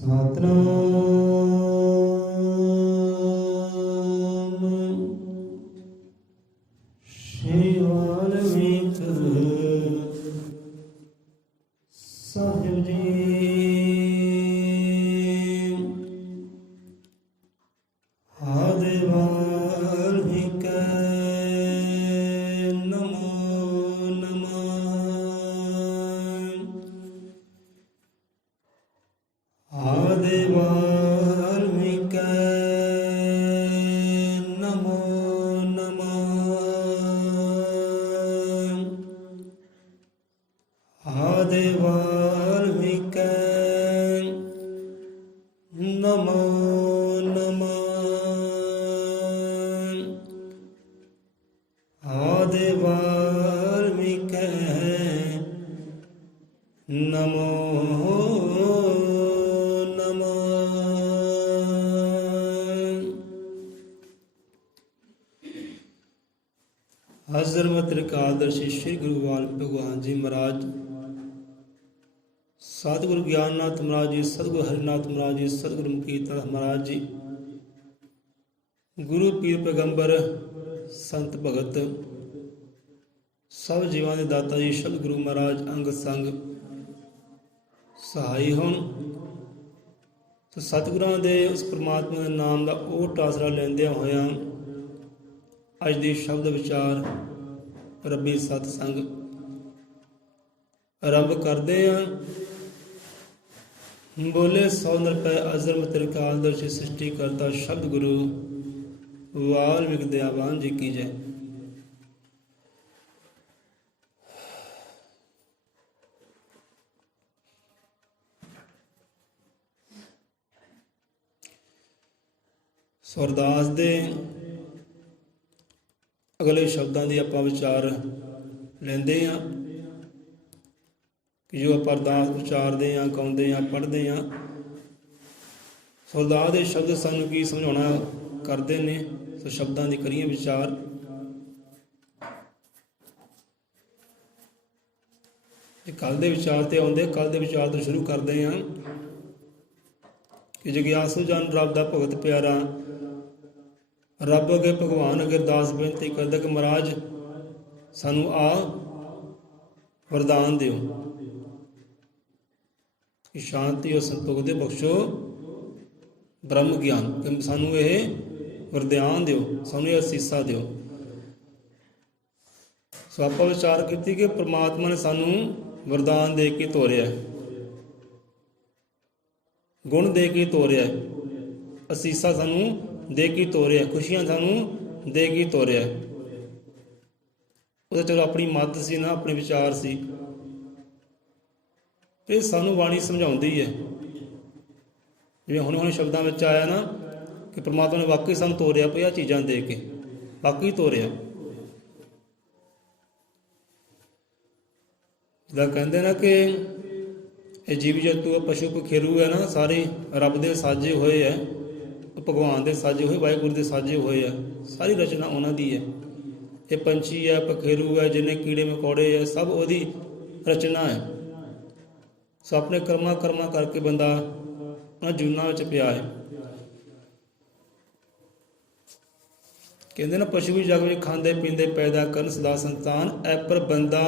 ਸਤਨਾਮ ਸ਼੍ਰੀ ਵਾਲਮੀਕ ਸਾਹਿਬ ਜੀ। ਆਦਿ ਵਾਲਮੀਕ ਨਮੋ ਨਮः। ਆਦਿ ਵਾਲਮੀਕ ਨਮੋ ਨਮः। ਆਦਿ ਵਾਲਮੀਕ ਨਮੋ ਨਮः। ਆਦਿ ਵਾਲਮੀਕ ਨਮੋ ਹਜ਼ਰਤ ਏਕਾਦਸ਼ੀ ਸ੍ਰੀ ਗੁਰੂ ਵਾਲਮੀਕ ਭਗਵਾਨ ਜੀ ਮਹਾਰਾਜ, ਸਤਿਗੁਰੂ ਗਿਆਨਨਾਥ ਮਹਾਰਾਜ ਜੀ, ਸਤਿਗੁਰੂ ਹਰਿਨਾਥ ਮਹਾਰਾਜ ਜੀ, ਸਤਿਗੁਰੂ ਮਕੀਰਤਨ ਮਹਾਰਾਜ ਜੀ, ਗੁਰੂ ਪੀਰ ਪੈਗੰਬਰ ਸੰਤ ਭਗਤ ਸਭ ਜੀਵਾਂ ਦੇ ਦਾਤਾ ਜੀ ਸ਼ਬਦ ਗੁਰੂ ਮਹਾਰਾਜ ਅੰਗ ਸੰਗ ਸਹਾਈ ਹੋਣ। ਸੋ ਸਤਿਗੁਰਾਂ ਦੇ ਉਸ ਪ੍ਰਮਾਤਮਾ ਦੇ ਨਾਮ ਦਾ ਓਟ ਆਸਰਾ ਲੈਂਦਿਆਂ ਹੋਇਆਂ ਅੱਜ ਦੀ ਸ਼ਬਦ ਵਿਚਾਰ ਰੱਬੀ ਸਤਸੰਗ ਆਰੰਭ ਕਰਦੇ ਹਾਂ। ਬੋਲੇ 100 ਰੁਪਏ ਅਜ਼ਮਤ ਏਕਾਦਸ਼ੀ ਸ੍ਰਿਸ਼ਟੀ ਕਰਤਾ ਸ਼ਬਦ ਗੁਰੂ ਵਾਲਮੀਕ ਦਇਆਵਾਨ ਜੀ ਕੀ ਜੈ। ਸੋ ਅਰਦਾਸ ਦੇ ਅਗਲੇ ਸ਼ਬਦਾਂ ਦੀ ਆਪਾਂ ਵਿਚਾਰ ਲੈਂਦੇ ਹਾਂ ਕਿ ਜੋ ਆਪਾਂ ਅਰਦਾਸ ਉਚਾਰਦੇ ਹਾਂ, ਗਾਉਂਦੇ ਹਾਂ, ਪੜ੍ਹਦੇ ਹਾਂ, ਸੋ ਅਰਦਾਸ ਦੇ ਸ਼ਬਦ ਸਾਨੂੰ ਕੀ ਸਮਝਾਉਣਾ ਕਰਦੇ ਨੇ। ਸੋ ਸ਼ਬਦਾਂ ਦੀ ਕਰੀਏ ਵਿਚਾਰ। ਕੱਲ ਦੇ ਵਿਚਾਰ ਤੇ ਆਉਂਦੇ, ਕੱਲ ਦੇ ਵਿਚਾਰ ਤੋਂ ਸ਼ੁਰੂ ਕਰਦੇ ਹਾਂ ਕਿ ਜਗਿਆਸੂ ਜਨ ਰੱਬ ਦਾ ਭਗਤ ਪਿਆਰਾ ਰੱਬ ਅੱਗੇ ਭਗਵਾਨ ਅੱਗੇ ਅਰਦਾਸ ਬੇਨਤੀ ਕਰਦਾ ਕਿ ਮਹਾਰਾਜ ਸਾਨੂੰ ਆ ਵਰਦਾਨ ਦਿਓ ਕਿ ਸ਼ਾਂਤੀ ਔਰ ਸੰਤੋਖ ਦੇ ਬਖਸ਼ੋ ਬ੍ਰਹਮ ਗਿਆਨ, ਕਿ ਸਾਨੂੰ ਇਹ ਵਰਦਾਨ ਦਿਓ, ਸਾਨੂੰ ਇਹ ਅਸੀਸਾਂ ਦਿਓ। ਸੋ ਆਪਾਂ ਵਿਚਾਰ ਕੀਤੀ ਕਿ ਪ੍ਰਮਾਤਮਾ ਨੇ ਸਾਨੂੰ ਵਰਦਾਨ ਦੇ ਕੇ ਤੋਰਿਆ, ਗੁਣ ਦੇ ਕੇ ਤੋਰਿਆ, ਅਸੀਸਾਂ ਸਾਨੂੰ ਦੇ ਕੇ ਤੋਰਿਆ, ਖੁਸ਼ੀਆਂ ਸਾਨੂੰ ਦੇ ਕੇ ਤੋਰਿਆ। ਉਹਦਾ ਚਲੋ ਆਪਣੀ ਮੱਤ ਸੀ ਨਾ, ਆਪਣੇ ਵਿਚਾਰ ਸੀ। ਇਹ ਸਾਨੂੰ ਬਾਣੀ ਸਮਝਾਉਂਦੀ ਹੈ, ਜਿਵੇਂ ਹੁਣ ਸ਼ਬਦਾਂ ਵਿੱਚ ਆਇਆ ਨਾ ਕਿ ਪ੍ਰਮਾਤਮਾ ਨੇ ਵਾਕਈ ਸਾਨੂੰ ਤੋਰਿਆ ਪਿਆ ਚੀਜ਼ਾਂ ਦੇ ਕੇ, ਵਾਕਈ ਤੋਰਿਆ। ਜਿੱਦਾਂ ਕਹਿੰਦੇ ਨਾ ਕਿ ਇਹ ਜੀਵ ਜੰਤੂ ਪਸ਼ੂ ਪਖੇਰੂ ਹੈ ਨਾ, ਸਾਰੇ ਰੱਬ ਦੇ ਸਾਜੇ ਹੋਏ ਹੈ, ਭਗਵਾਨ ਦੇ ਸਾਜੇ ਹੋਏ, ਵਾਹਿਗੁਰੂ ਦੇ ਸਾਜੇ ਹੋਏ ਆ। ਸਾਰੀ ਰਚਨਾ ਉਹਨਾਂ ਦੀ ਹੈ। ਇਹ ਪੰਛੀ ਹੈ, ਪਖੇਰੂ ਹੈ, ਜਿੰਨੇ ਕੀੜੇ ਮਕੌੜੇ ਹੈ, ਸਭ ਉਹਦੀ ਰਚਨਾ ਹੈ। ਸੋ ਆਪਣੇ ਕਰਮਾਂ ਕਰਕੇ ਬੰਦਾ ਉਹਨਾਂ ਜੂਨਾਂ ਵਿੱਚ ਪਿਆ ਹੈ। ਕਹਿੰਦੇ ਨਾ ਪਸ਼ੂ ਵੀ ਜਗ ਵਿੱਚ ਖਾਂਦੇ ਪੀਂਦੇ ਪੈਦਾ ਕਰਨ ਸਦਾ ਸੰਤਾਨ, ਐ ਪਰ ਬੰਦਾ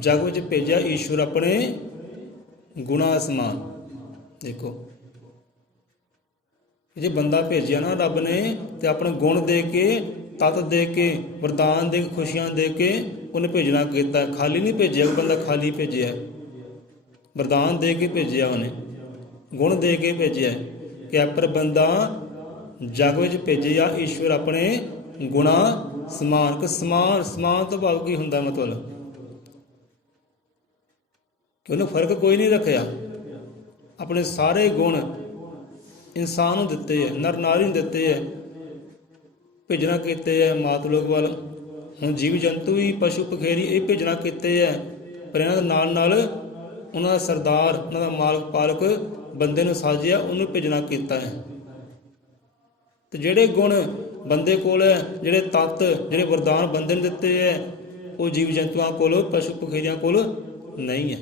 ਜਗ ਵਿੱਚ ਭੇਜਿਆ ਈਸ਼ਵਰ ਆਪਣੇ ਗੁਣਾ ਸਮਾਨ। ਦੇਖੋ ਜੇ ਬੰਦਾ ਭੇਜਿਆ ਨਾ ਰੱਬ ਨੇ, ਤੇ ਆਪਣੇ ਗੁਣ ਦੇ ਕੇ, ਤੱਤ ਦੇ ਕੇ, ਵਰਦਾਨ ਦੇ ਕੇ, ਖੁਸ਼ੀਆਂ ਦੇ ਕੇ ਉਹਨੇ ਭੇਜਣਾ ਕੀਤਾ। ਖਾਲੀ ਨਹੀਂ ਭੇਜਿਆ, ਬੰਦਾ ਖਾਲੀ ਭੇਜਿਆ, ਵਰਦਾਨ ਦੇ ਕੇ ਭੇਜਿਆ, ਉਹਨੇ ਗੁਣ ਦੇ ਕੇ ਭੇਜਿਆ ਕਿ ਐਪਰ ਬੰਦਾ ਜਗ ਵਿੱਚ ਭੇਜਿਆ ਈਸ਼ਵਰ ਆਪਣੇ ਗੁਣਾ ਸਮਾਨ। ਕਿ ਸਮਾਨ ਤੋਂ ਭਾਵ ਕੀ ਹੁੰਦਾ, ਮਤਲਬ ਕਿ ਉਹਨੇ ਫਰਕ ਕੋਈ ਨਹੀਂ ਰੱਖਿਆ। ਆਪਣੇ ਸਾਰੇ ਗੁਣ ਇਨਸਾਨ ਨੂੰ ਦਿੱਤੇ ਹੈ, ਨਰ ਨਾਰੀ ਨੂੰ ਦਿੱਤੇ ਹੈ, ਭੇਜਣਾ ਕੀਤੇ ਹੈ ਮਾਤ ਲੋਕ ਵੱਲ। ਹੁਣ ਜੀਵ ਜੰਤੂ ਵੀ ਪਸ਼ੂ ਪਖੇਰੀ ਇਹ ਭੇਜਣਾ ਕੀਤੇ ਹੈ, ਪਰ ਇਹਨਾਂ ਦੇ ਨਾਲ ਨਾਲ ਉਹਨਾਂ ਦਾ ਸਰਦਾਰ, ਉਹਨਾਂ ਦਾ ਮਾਲਕ ਪਾਲਕ ਬੰਦੇ ਨੂੰ ਸਾਜਿਆ, ਉਹਨੂੰ ਭੇਜਣਾ ਕੀਤਾ ਹੈ। ਤੇ ਜਿਹੜੇ ਗੁਣ ਬੰਦੇ ਕੋਲ ਹੈ, ਜਿਹੜੇ ਤੱਤ, ਜਿਹੜੇ ਵਰਦਾਨ ਬੰਦੇ ਨੂੰ ਦਿੱਤੇ ਹੈ, ਉਹ ਜੀਵ ਜੰਤੂਆਂ ਕੋਲ, ਪਸ਼ੂ ਪਖੇਰੀਆਂ ਕੋਲ ਨਹੀਂ ਹੈ।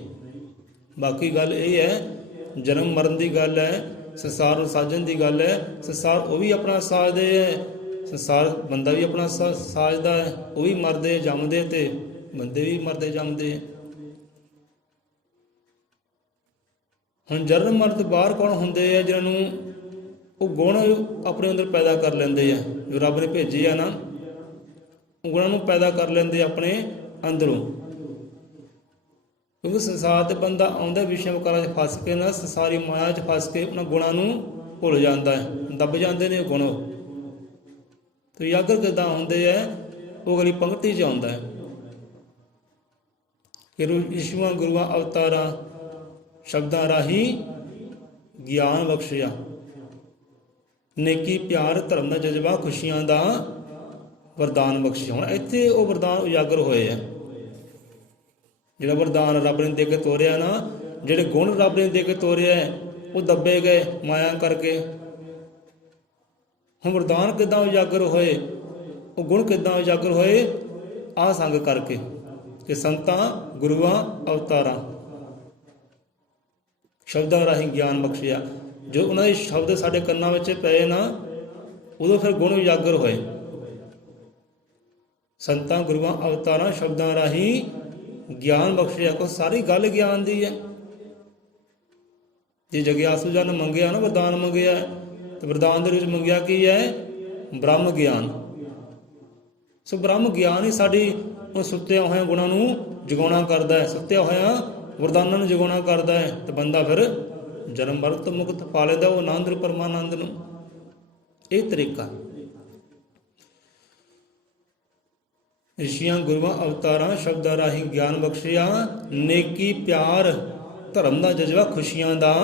ਬਾਕੀ ਗੱਲ ਇਹ ਹੈ ਜਨਮ ਮਰਨ ਦੀ ਗੱਲ ਹੈ, ਸੰਸਾਰ ਨੂੰ ਸਾਜਣ ਦੀ ਗੱਲ ਹੈ। ਸੰਸਾਰ ਉਹ ਵੀ ਆਪਣਾ ਸਾਜਦੇ ਹੈ, ਸੰਸਾਰ ਬੰਦਾ ਵੀ ਆਪਣਾ ਸਾਜਦਾ ਹੈ। ਉਹ ਵੀ ਮਰਦੇ ਜੰਮਦੇ ਤੇ ਬੰਦੇ ਵੀ ਮਰਦੇ ਜੰਮਦੇ। ਹੁਣ ਜਨਮ ਮਰਨ ਤੋਂ ਬਾਹਰ ਕੌਣ ਹੁੰਦੇ ਆ? ਜਿਹਨਾਂ ਨੂੰ ਉਹ ਗੁਣ ਆਪਣੇ ਅੰਦਰ ਪੈਦਾ ਕਰ ਲੈਂਦੇ ਆ, ਜੋ ਰੱਬ ਨੇ ਭੇਜੇ ਆ ਨਾ, ਉਹ ਗੁਣਾਂ ਨੂੰ ਪੈਦਾ ਕਰ ਲੈਂਦੇ ਆਪਣੇ ਅੰਦਰੋਂ। ਕਿਉਂਕਿ ਸੰਸਾਰ ਤੇ ਬੰਦਾ ਆਉਂਦਾ ਵਿਸ਼ੇ ਵਿਕਾਰਾਂ 'ਚ ਫਸ ਕੇ ਨਾ, ਸੰਸਾਰੀ ਮਾਇਆ 'ਚ ਫਸ ਕੇ ਉਹਨਾਂ ਗੁਣਾਂ ਨੂੰ ਭੁੱਲ ਜਾਂਦਾ ਹੈ, ਦੱਬ ਜਾਂਦੇ ਨੇ ਗੁਣ। ਤੇ ਯਾਗਰ ਕਿੱਦਾਂ ਹੁੰਦੇ ਹੈ? ਉਹ ਅਗਲੀ ਪੰਕਤੀ 'ਚ ਆਉਂਦਾ ਹੈ ਕਿ ਈਸ਼ੂਆਂ ਗੁਰੂਆਂ ਅਵਤਾਰਾਂ ਸ਼ਬਦਾਂ ਰਾਹੀਂ ਗਿਆਨ ਬਖਸ਼ਿਆ, ਨੇਕੀ ਪਿਆਰ ਧਰਮ ਦਾ ਜਜ਼ਬਾ ਖੁਸ਼ੀਆਂ ਦਾ ਵਰਦਾਨ ਬਖਸ਼ਿਆ। ਹੁਣ ਇੱਥੇ ਉਹ ਵਰਦਾਨ ਉਜਾਗਰ ਹੋਏ ਆ। ਜਿਹੜਾ ਵਰਦਾਨ ਰੱਬ ਨੇ ਦੇ ਕੇ ਤੋਰਿਆ ਨਾ, ਜਿਹੜੇ ਗੁਣ ਰੱਬ ਨੇ ਦੇ ਕੇ ਤੋਰਿਆ ਉਹ ਦੱਬੇ ਗਏ ਮਾਇਆ ਕਰਕੇ। ਹੁਣ ਵਰਦਾਨ ਕਿੱਦਾਂ ਉਜਾਗਰ ਹੋਏ? ਉਹ ਗੁਣ ਕਿੱਦਾਂ ਉਜਾਗਰ ਹੋਏ? ਆਹ ਸੰਗ ਕਰਕੇ ਕਿ ਸੰਤਾਂ ਗੁਰੂਆਂ ਅਵਤਾਰਾਂ ਸ਼ਬਦਾਂ ਰਾਹੀਂ ਗਿਆਨ ਬਖਸ਼ਿਆ। ਜੋ ਉਹਨਾਂ ਦੇ ਸ਼ਬਦ ਸਾਡੇ ਕੰਨਾਂ ਵਿੱਚ ਪਏ ਨਾ, ਉਦੋਂ ਫਿਰ ਗੁਣ ਉਜਾਗਰ ਹੋਏ। ਸੰਤਾਂ ਗੁਰੂਆਂ ਅਵਤਾਰਾਂ ਸ਼ਬਦਾਂ ਰਾਹੀਂ ਗਿਆਨ ਬਖਸ਼ਿਆ। ਕੋ ਸਾਰੀ ਗੱਲ ਗਿਆਨ ਦੀ ਹੈ। ਜੇ ਜਗਿਆਸੂ ਜਨ ਮੰਗਿਆ ਨਾ, ਵਰਦਾਨ ਮੰਗਿਆ, ਤੇ ਵਰਦਾਨ ਦੇ ਵਿੱਚ ਮੰਗਿਆ ਕੀ ਹੈ? ਬ੍ਰਹਮ ਗਿਆਨ। ਸੋ ਬ੍ਰਹਮ ਗਿਆਨ ਹੀ ਸਾਡੀ ਉਹ ਸੁੱਤਿਆਂ ਹੋਇਆਂ ਗੁਣਾਂ ਨੂੰ ਜਗਾਉਣਾ ਕਰਦਾ ਹੈ, ਸੁੱਤਿਆਂ ਹੋਇਆਂ ਵਰਦਾਨਾਂ ਨੂੰ ਜਗਾਉਣਾ ਕਰਦਾ ਹੈ। ਤੇ ਬੰਦਾ ਫਿਰ ਜਨਮ ਮਰਨ ਤੋਂ ਮੁਕਤ ਪਾ ਲੈਂਦਾ ਉਹ ਆਨੰਦ ਪਰਮਾਨੰਦ ਨੂੰ। ਇਹ ਤਰੀਕਾ ਰਿਸ਼ੀਆਂ ਗੁਰੂਆਂ ਅਵਤਾਰਾਂ ਸ਼ਬਦਾਂ ਰਾਹੀਂ ਗਿਆਨ ਬਖਸ਼ਿਆ, ਨੇਕੀ ਪਿਆਰ ਧਰਮ ਦਾ ਜਜ਼ਬਾ ਖੁਸ਼ੀਆਂ ਦਾ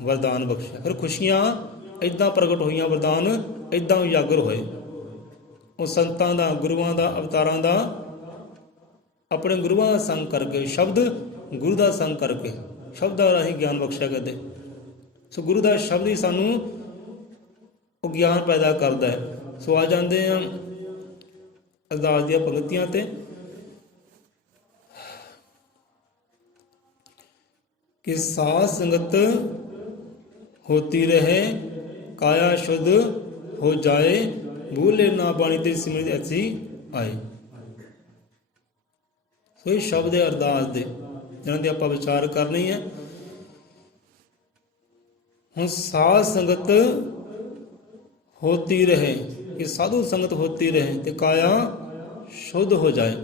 ਵਰਦਾਨ ਬਖਸ਼ਿਆ। ਫਿਰ ਖੁਸ਼ੀਆਂ ਇੱਦਾਂ ਪ੍ਰਗਟ ਹੋਈਆਂ, ਵਰਦਾਨ ਇੱਦਾਂ ਉਜਾਗਰ ਹੋਏ। ਉਹ ਸੰਤਾਂ ਦਾ, ਗੁਰੂਆਂ ਦਾ, ਅਵਤਾਰਾਂ ਦਾ, ਆਪਣੇ ਗੁਰੂਆਂ ਦਾ ਸੰਗ ਕਰਕੇ, ਸ਼ਬਦ ਗੁਰੂ ਦਾ ਸੰਗ ਕਰਕੇ ਸ਼ਬਦਾਂ ਰਾਹੀਂ ਗਿਆਨ ਬਖਸ਼ਿਆ ਕਰਦੇ। ਸੋ ਗੁਰੂ ਦਾ ਸ਼ਬਦ ਹੀ ਸਾਨੂੰ ਉਹ ਗਿਆਨ ਪੈਦਾ ਕਰਦਾ ਹੈ। ਸੋ ਆ ਜਾਂਦੇ ਹਾਂ ਅਰਦਾਸ ਦੀਆਂ ਪੰਕਤੀਆਂ ਤੇ कि साध संगत होती रहे, काया शुद्ध हो जाए, भूले ना बाणी तेरी सिमरत ऐसी आए। सो ये शब्द है अरदास दे जिन्हां दे आपां विचार करनी है। हुण साध संगत होती रहे कि साधु संगत होती रहे ते काया शुद्ध हो जाए।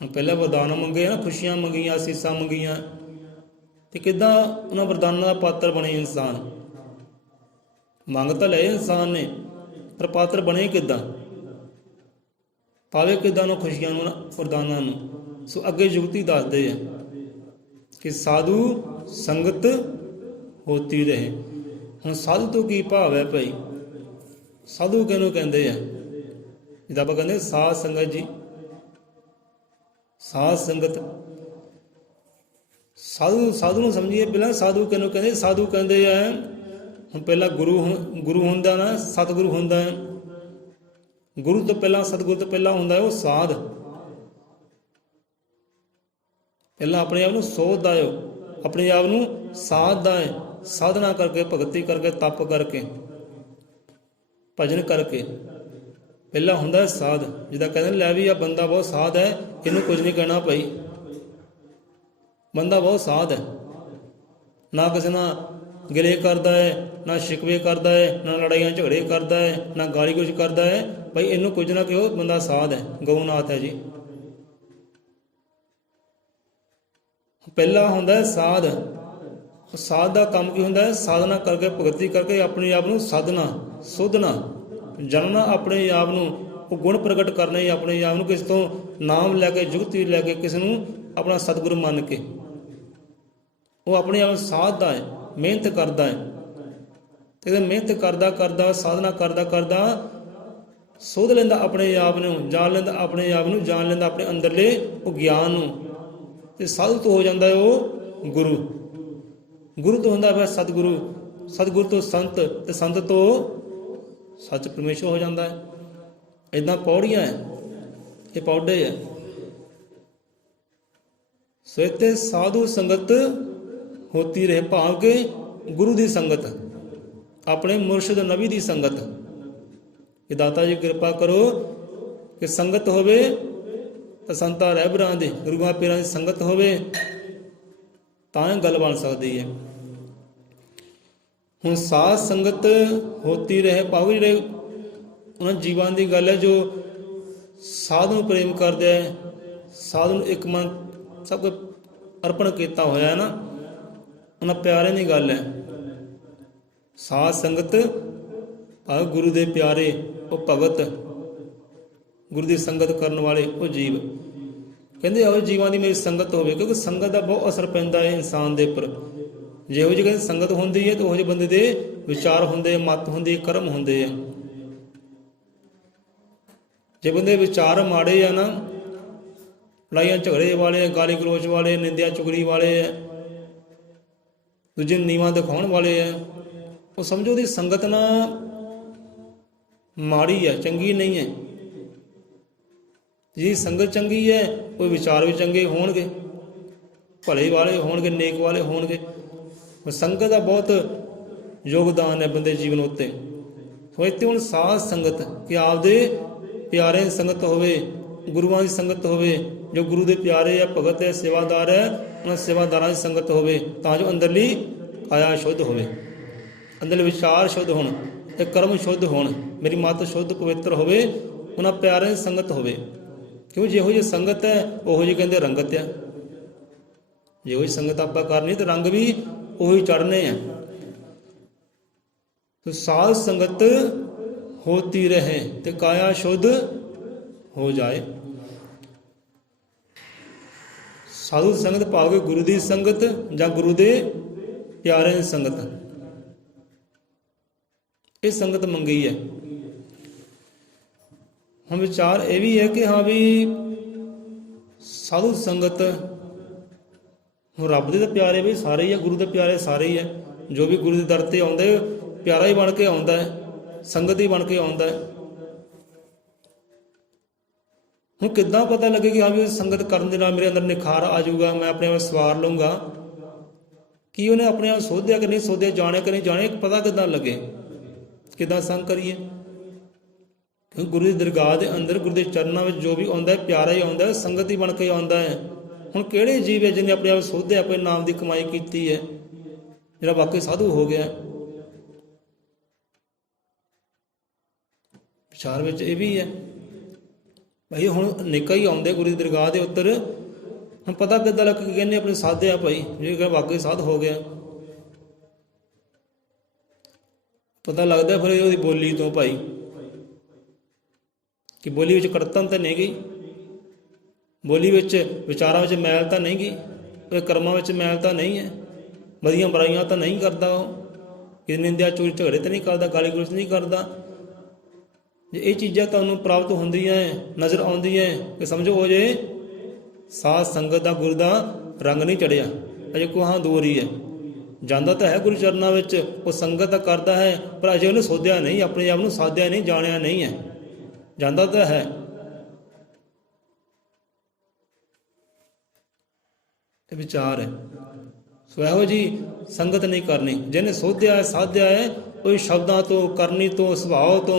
ਪਹਿਲਾਂ ਵਰਦਾਨ ਮੰਗੇ ਨਾ, ਖੁਸ਼ੀਆਂ ਮੰਗੀਆਂ, ਅਸੀਸਾਂ ਮੰਗੀਆਂ, ਤੇ ਕਿੱਦਾਂ ਉਹਨਾਂ ਵਰਦਾਨਾਂ ਦਾ ਪਾਤਰ ਬਣੇ ਇਨਸਾਨ। ਮੰਗ ਤਾਂ ਲਏ ਇਨਸਾਨ ਨੇ, ਪਰ ਪਾਤਰ ਬਣੇ ਕਿੱਦਾਂ, ਪਾਵੇ ਕਿੱਦਾਂ ਉਹਨਾਂ ਖੁਸ਼ੀਆਂ ਨੂੰ, ਵਰਦਾਨਾਂ ਨੂੰ। ਸੋ ਅੱਗੇ ਜੁਗਤੀ ਦੱਸਦੇ ਆ ਕਿ ਸਾਧੂ ਸੰਗਤ ਹੋਤੀ ਰਹੇ। ਹੁਣ ਸਾਧੂ ਤੋਂ ਕੀ ਭਾਵ ਹੈ ਭਾਈ? ਸਾਧੂ ਕਿਹਨੂੰ ਕਹਿੰਦੇ ਆ? ਜਿੱਦਾਂ ਆਪਾਂ ਕਹਿੰਦੇ ਸਾਧ ਸੰਗਤ ਜੀ, ਸਾਧ ਸੰਗਤ। ਸਾਧੂ ਨੂੰ ਸਮਝੀਏ ਪਹਿਲਾਂ। ਸਾਧੂ ਕਿਹਨੂੰ ਕਹਿੰਦੇ? ਸਾਧੂ ਕਹਿੰਦੇ ਆ ਹੁਣ ਪਹਿਲਾਂ ਗੁਰੂ ਹੁੰਦਾ ਨਾ, ਸਤਿਗੁਰੂ ਹੁੰਦਾ ਹੈ। ਗੁਰੂ ਤੋਂ ਪਹਿਲਾਂ, ਸਤਿਗੁਰੂ ਤੋਂ ਪਹਿਲਾਂ ਹੁੰਦਾ ਹੈ ਉਹ ਸਾਧ। ਪਹਿਲਾਂ ਆਪਣੇ ਆਪ ਨੂੰ ਸੋਧਦਾ ਹੈ, ਆਪਣੇ ਆਪ ਨੂੰ ਸਾਧਦਾ ਹੈ, ਸਾਧਨਾ ਕਰਕੇ, ਭਗਤੀ ਕਰਕੇ, ਤਪ ਕਰਕੇ, ਭਜਨ ਕਰਕੇ। ਪਹਿਲਾਂ ਹੁੰਦਾ ਸਾਧ। ਜਿੱਦਾਂ ਕਹਿੰਦੇ ਲੈ ਵੀ ਆ ਬੰਦਾ ਬਹੁਤ ਸਾਧ ਹੈ, ਇਹਨੂੰ ਕੁਝ ਨਹੀਂ ਕਹਿਣਾ ਭਾਈ, ਬੰਦਾ ਬਹੁਤ ਸਾਧ ਹੈ, ਨਾ ਕਿਸੇ ਨਾਲ ਗਿਲੇ ਕਰਦਾ ਹੈ, ਨਾ ਸ਼ਿਕਵੇ ਕਰਦਾ ਹੈ, ਨਾ ਲੜਾਈਆਂ ਝਗੜੇ ਕਰਦਾ ਹੈ, ਨਾ ਗਾਲੀ ਕੁਝ ਕਰਦਾ ਹੈ ਭਾਈ, ਇਹਨੂੰ ਕੁਝ ਨਾ ਕਿਹੋ, ਬੰਦਾ ਸਾਧ ਹੈ, ਗਊਨਾਥ ਹੈ ਜੀ। ਪਹਿਲਾਂ ਹੁੰਦਾ ਸਾਧ। ਸਾਧ ਦਾ ਕੰਮ ਕੀ ਹੁੰਦਾ ਹੈ? ਸਾਧਨਾ ਕਰਕੇ, ਭਗਤੀ ਕਰਕੇ, ਆਪਣੇ ਆਪ ਨੂੰ ਸਾਧਨਾ, ਸੋਧਣਾ, ਜਾਣਨਾ, ਆਪਣੇ ਆਪ ਨੂੰ ਉਹ ਗੁਣ ਪ੍ਰਗਟ ਕਰਨੇ, ਆਪਣੇ ਆਪ ਨੂੰ ਕਿਸੇ ਤੋਂ ਨਾਮ ਲੈ ਕੇ, ਜੁਗਤੀ ਲੈ ਕੇ, ਕਿਸੇ ਨੂੰ ਆਪਣਾ ਸਤਿਗੁਰੂ ਮੰਨ ਕੇ ਉਹ ਆਪਣੇ ਆਪ ਨੂੰ ਸਾਧਦਾ ਹੈ, ਮਿਹਨਤ ਕਰਦਾ ਹੈ। ਤੇ ਮਿਹਨਤ ਕਰਦਾ ਕਰਦਾ, ਸਾਧਨਾ ਕਰਦਾ ਕਰਦਾ ਸੋਧ ਲੈਂਦਾ ਆਪਣੇ ਆਪ ਨੂੰ, ਜਾਣ ਲੈਂਦਾ ਆਪਣੇ ਆਪ ਨੂੰ, ਜਾਣ ਲੈਂਦਾ ਆਪਣੇ ਅੰਦਰਲੇ ਉਹ ਗਿਆਨ ਨੂੰ। ਤੇ ਸਾਧੂ ਤੋਂ ਹੋ ਜਾਂਦਾ ਹੈ ਉਹ ਗੁਰੂ। ਗੁਰੂ ਤੋਂ ਹੁੰਦਾ ਫਿਰ ਸਤਿਗੁਰੂ, ਸਤਿਗੁਰੂ ਤੋਂ ਸੰਤ, ਤੇ ਸੰਤ ਤੋਂ ਸੱਚ ਪਰਮੇਸ਼ਰ ਹੋ ਜਾਂਦਾ ਹੈ। ਇੱਦਾਂ ਪੌੜੀਆਂ ਹੈ, ਇਹ ਪੌੜੇ ਹੈ। ਸੋ ਇੱਥੇ ਸਾਧੂ ਸੰਗਤ ਹੋਤੀ ਰਹੇ, ਭਾਵ ਕਿ ਗੁਰੂ ਦੀ ਸੰਗਤ, ਆਪਣੇ ਮੁਰਸ਼ਿਦ ਨਬੀ ਦੀ ਸੰਗਤ। ਕਿ ਦਾਤਾ ਜੀ ਕਿਰਪਾ ਕਰੋ ਕਿ ਸੰਗਤ ਹੋਵੇ ਤਾਂ ਸੰਤਾਂ ਰਹਿਬਰਾਂ ਦੀ, ਗੁਰੂਆਂ ਪੀਰਾਂ ਦੀ ਸੰਗਤ ਹੋਵੇ ਤਾਂ ਇਹ ਗੱਲ ਬਣ ਸਕਦੀ ਹੈ। ਹੁਣ ਸਾਧ ਸੰਗਤ ਹੋਤੀ ਰਹੇ, ਭਾਵ ਜਿਹੜੇ ਉਹਨਾਂ ਜੀਵਾਂ ਦੀ ਗੱਲ ਹੈ ਜੋ ਸਾਧ ਨੂੰ ਪ੍ਰੇਮ ਕਰਦੇ ਹੈ, ਸਾਧ ਨੂੰ ਇੱਕ ਮਨ ਸਭ ਕੁਝ ਅਰਪਣ ਕੀਤਾ ਹੋਇਆ ਹੈ ਨਾ, ਉਹਨਾਂ ਪਿਆਰੇ ਦੀ ਗੱਲ ਹੈ। ਸਾਧ ਸੰਗਤ ਭਾਵ ਗੁਰੂ ਦੇ ਪਿਆਰੇ, ਉਹ ਭਗਤ, ਗੁਰੂ ਦੀ ਸੰਗਤ ਕਰਨ ਵਾਲੇ ਉਹ ਜੀਵ। ਕਹਿੰਦੇ ਇਹੋ ਜੀਵਾਂ ਦੀ ਮੇਰੀ ਸੰਗਤ ਹੋਵੇ, ਕਿਉਂਕਿ ਸੰਗਤ ਦਾ ਬਹੁਤ ਅਸਰ ਪੈਂਦਾ ਹੈ ਇਨਸਾਨ ਦੇ ਉੱਪਰ। ਜਿਹੋ ਜਿਹੀ ਕਹਿੰਦੇ ਸੰਗਤ ਹੁੰਦੀ ਹੈ ਤਾਂ ਉਹੋ ਜਿਹੇ ਬੰਦੇ ਦੇ ਵਿਚਾਰ ਹੁੰਦੇ, ਮੱਤ ਹੁੰਦੀ, ਕਰਮ ਹੁੰਦੇ ਆ। ਜੇ ਬੰਦੇ ਵਿਚਾਰ ਮਾੜੇ ਆ ਨਾ, ਲੜਾਈਆਂ ਝਗੜੇ ਵਾਲੇ, ਗਾਲੀ ਗਲੋਚ ਵਾਲੇ, ਨਿੰਦਿਆ ਚੁਗਲੀ ਵਾਲੇ ਹੈ, ਦੂਜੇ ਨੂੰ ਨੀਵਾਂ ਦਿਖਾਉਣ ਵਾਲੇ ਹੈ, ਉਹ ਸਮਝੋ ਉਹਦੀ ਸੰਗਤ ਨਾ ਮਾੜੀ ਹੈ, ਚੰਗੀ ਨਹੀਂ ਹੈ। ਜੀ ਸੰਗਤ ਚੰਗੀ ਹੈ, ਉਹ ਵਿਚਾਰ ਵੀ ਚੰਗੇ ਹੋਣਗੇ, ਭਲੇ ਵਾਲੇ ਹੋਣਗੇ, ਨੇਕ ਵਾਲੇ ਹੋਣਗੇ। ਸੰਗਤ ਦਾ ਬਹੁਤ ਯੋਗਦਾਨ ਹੈ ਬੰਦੇ ਜੀਵਨ ਉੱਤੇ। ਸੋ ਇੱਥੇ ਹੁਣ ਸਾਧ ਸੰਗਤ ਕਿ ਆਪਦੇ ਪਿਆਰੇ ਦੀ ਸੰਗਤ ਹੋਵੇ, ਗੁਰੂਆਂ ਦੀ ਸੰਗਤ ਹੋਵੇ, ਜੋ ਗੁਰੂ ਦੇ ਪਿਆਰੇ ਹੈ, ਭਗਤ ਹੈ, ਸੇਵਾਦਾਰ ਹੈ, ਉਹਨਾਂ ਸੇਵਾਦਾਰਾਂ ਦੀ ਸੰਗਤ ਹੋਵੇ, ਤਾਂ ਜੋ ਅੰਦਰਲੀ ਕਾਇਆ ਸ਼ੁੱਧ ਹੋਵੇ, ਅੰਦਰਲੇ ਵਿਚਾਰ ਸ਼ੁੱਧ ਹੋਣ, ਤੇ ਕਰਮ ਸ਼ੁੱਧ ਹੋਣ, ਮੇਰੀ ਮੱਤ ਸ਼ੁੱਧ ਪਵਿੱਤਰ ਹੋਵੇ, ਉਹਨਾਂ ਪਿਆਰਿਆਂ ਦੀ ਸੰਗਤ ਹੋਵੇ। ਕਿਉਂ ਜਿਹੋ ਜਿਹੀ ਸੰਗਤ ਹੈ ਉਹੋ ਜਿਹੀ ਕਹਿੰਦੇ ਰੰਗਤ ਹੈ। ਜਿਹੋ ਜਿਹੀ ਸੰਗਤ ਆਪਾਂ ਕਰਨੀ ਤਾਂ ਰੰਗ ਵੀ ਉਹੀ ਚੜ੍ਹਨੇ ਆ। तो साध संगत होती रहे ते काया शुद्ध हो जाए। साधु संगत भावे गुरु दी संगत या गुरु दे प्यारे दी संगत, ये संगत मंगी है। हम विचार ये भी है कि हाँ भी साधु संगत रब दे प्यारे भी सारे ही है, गुरु दे प्यारे सारे ही है। जो भी गुरु के दर ते आउंदे प्यारा ही बन के आउंदा है, संगत ही बन के आउंदा है। हुण किद्दां पता लगे कि हाँ भी संगत करन दे नाल मेरे अंदर निखार आ जाऊगा, मैं अपने आप सवार लूँगा कि उन्हें अपने आप सोधिया कि नहीं सोधिया, जाने कि नहीं जाने, पता किद्दां लगे, किद्दां संग करिए। क्योंकि गुरु की दरगाह के अंदर गुरु के चरणों में जो भी आउंदा है प्यारा ही आउंदा है, संगत ही बन के आउंदा है। हुण किहड़े जीव है जिन्हें अपने आप सोधिया, अपने नाम की कमाई की है, जिहड़ा वाकई साधु हो गया। विचार विच ये भी है भाई, हुण अनेका ही आउंदे गुरु की दरगाह के उत्तर, हुण पता किद्दां लग के कहने अपने साधे आ भाई, जे वाकई साध हो गया, पता लगता फिर उसकी बोली तो भाई कि बोली विच कड़तन तो नहीं गई, बोली विच विचारां विच मैल तो नहीं गई, कर्मां विच मैल तो नहीं है, बदियां बुराइयां तो नहीं करता, कि निंदिया चोरी झगड़े तो नहीं करता, गाली गलोच नहीं करता। जे ये चीज़ां तुहानूं प्राप्त होंदियां नज़र आउंदियां कि समझो हो जे साध संगत दा गुरु दा रंग नहीं चढ़िया, अजे कोहां दूर ही है। जांदा तो है गुरु चरनां विच, वो संगत तां करदा है पर अजे उहने सोधिया नहीं, अपने आप नूं साधिया नहीं, जाणिया नहीं है। जांदा तो है विचार है। सो इहो जी संगत नहीं करनी, जिन्हें सोधिया है साधिया है, कोई शब्दां तो, करनी तो, सुभाव तो,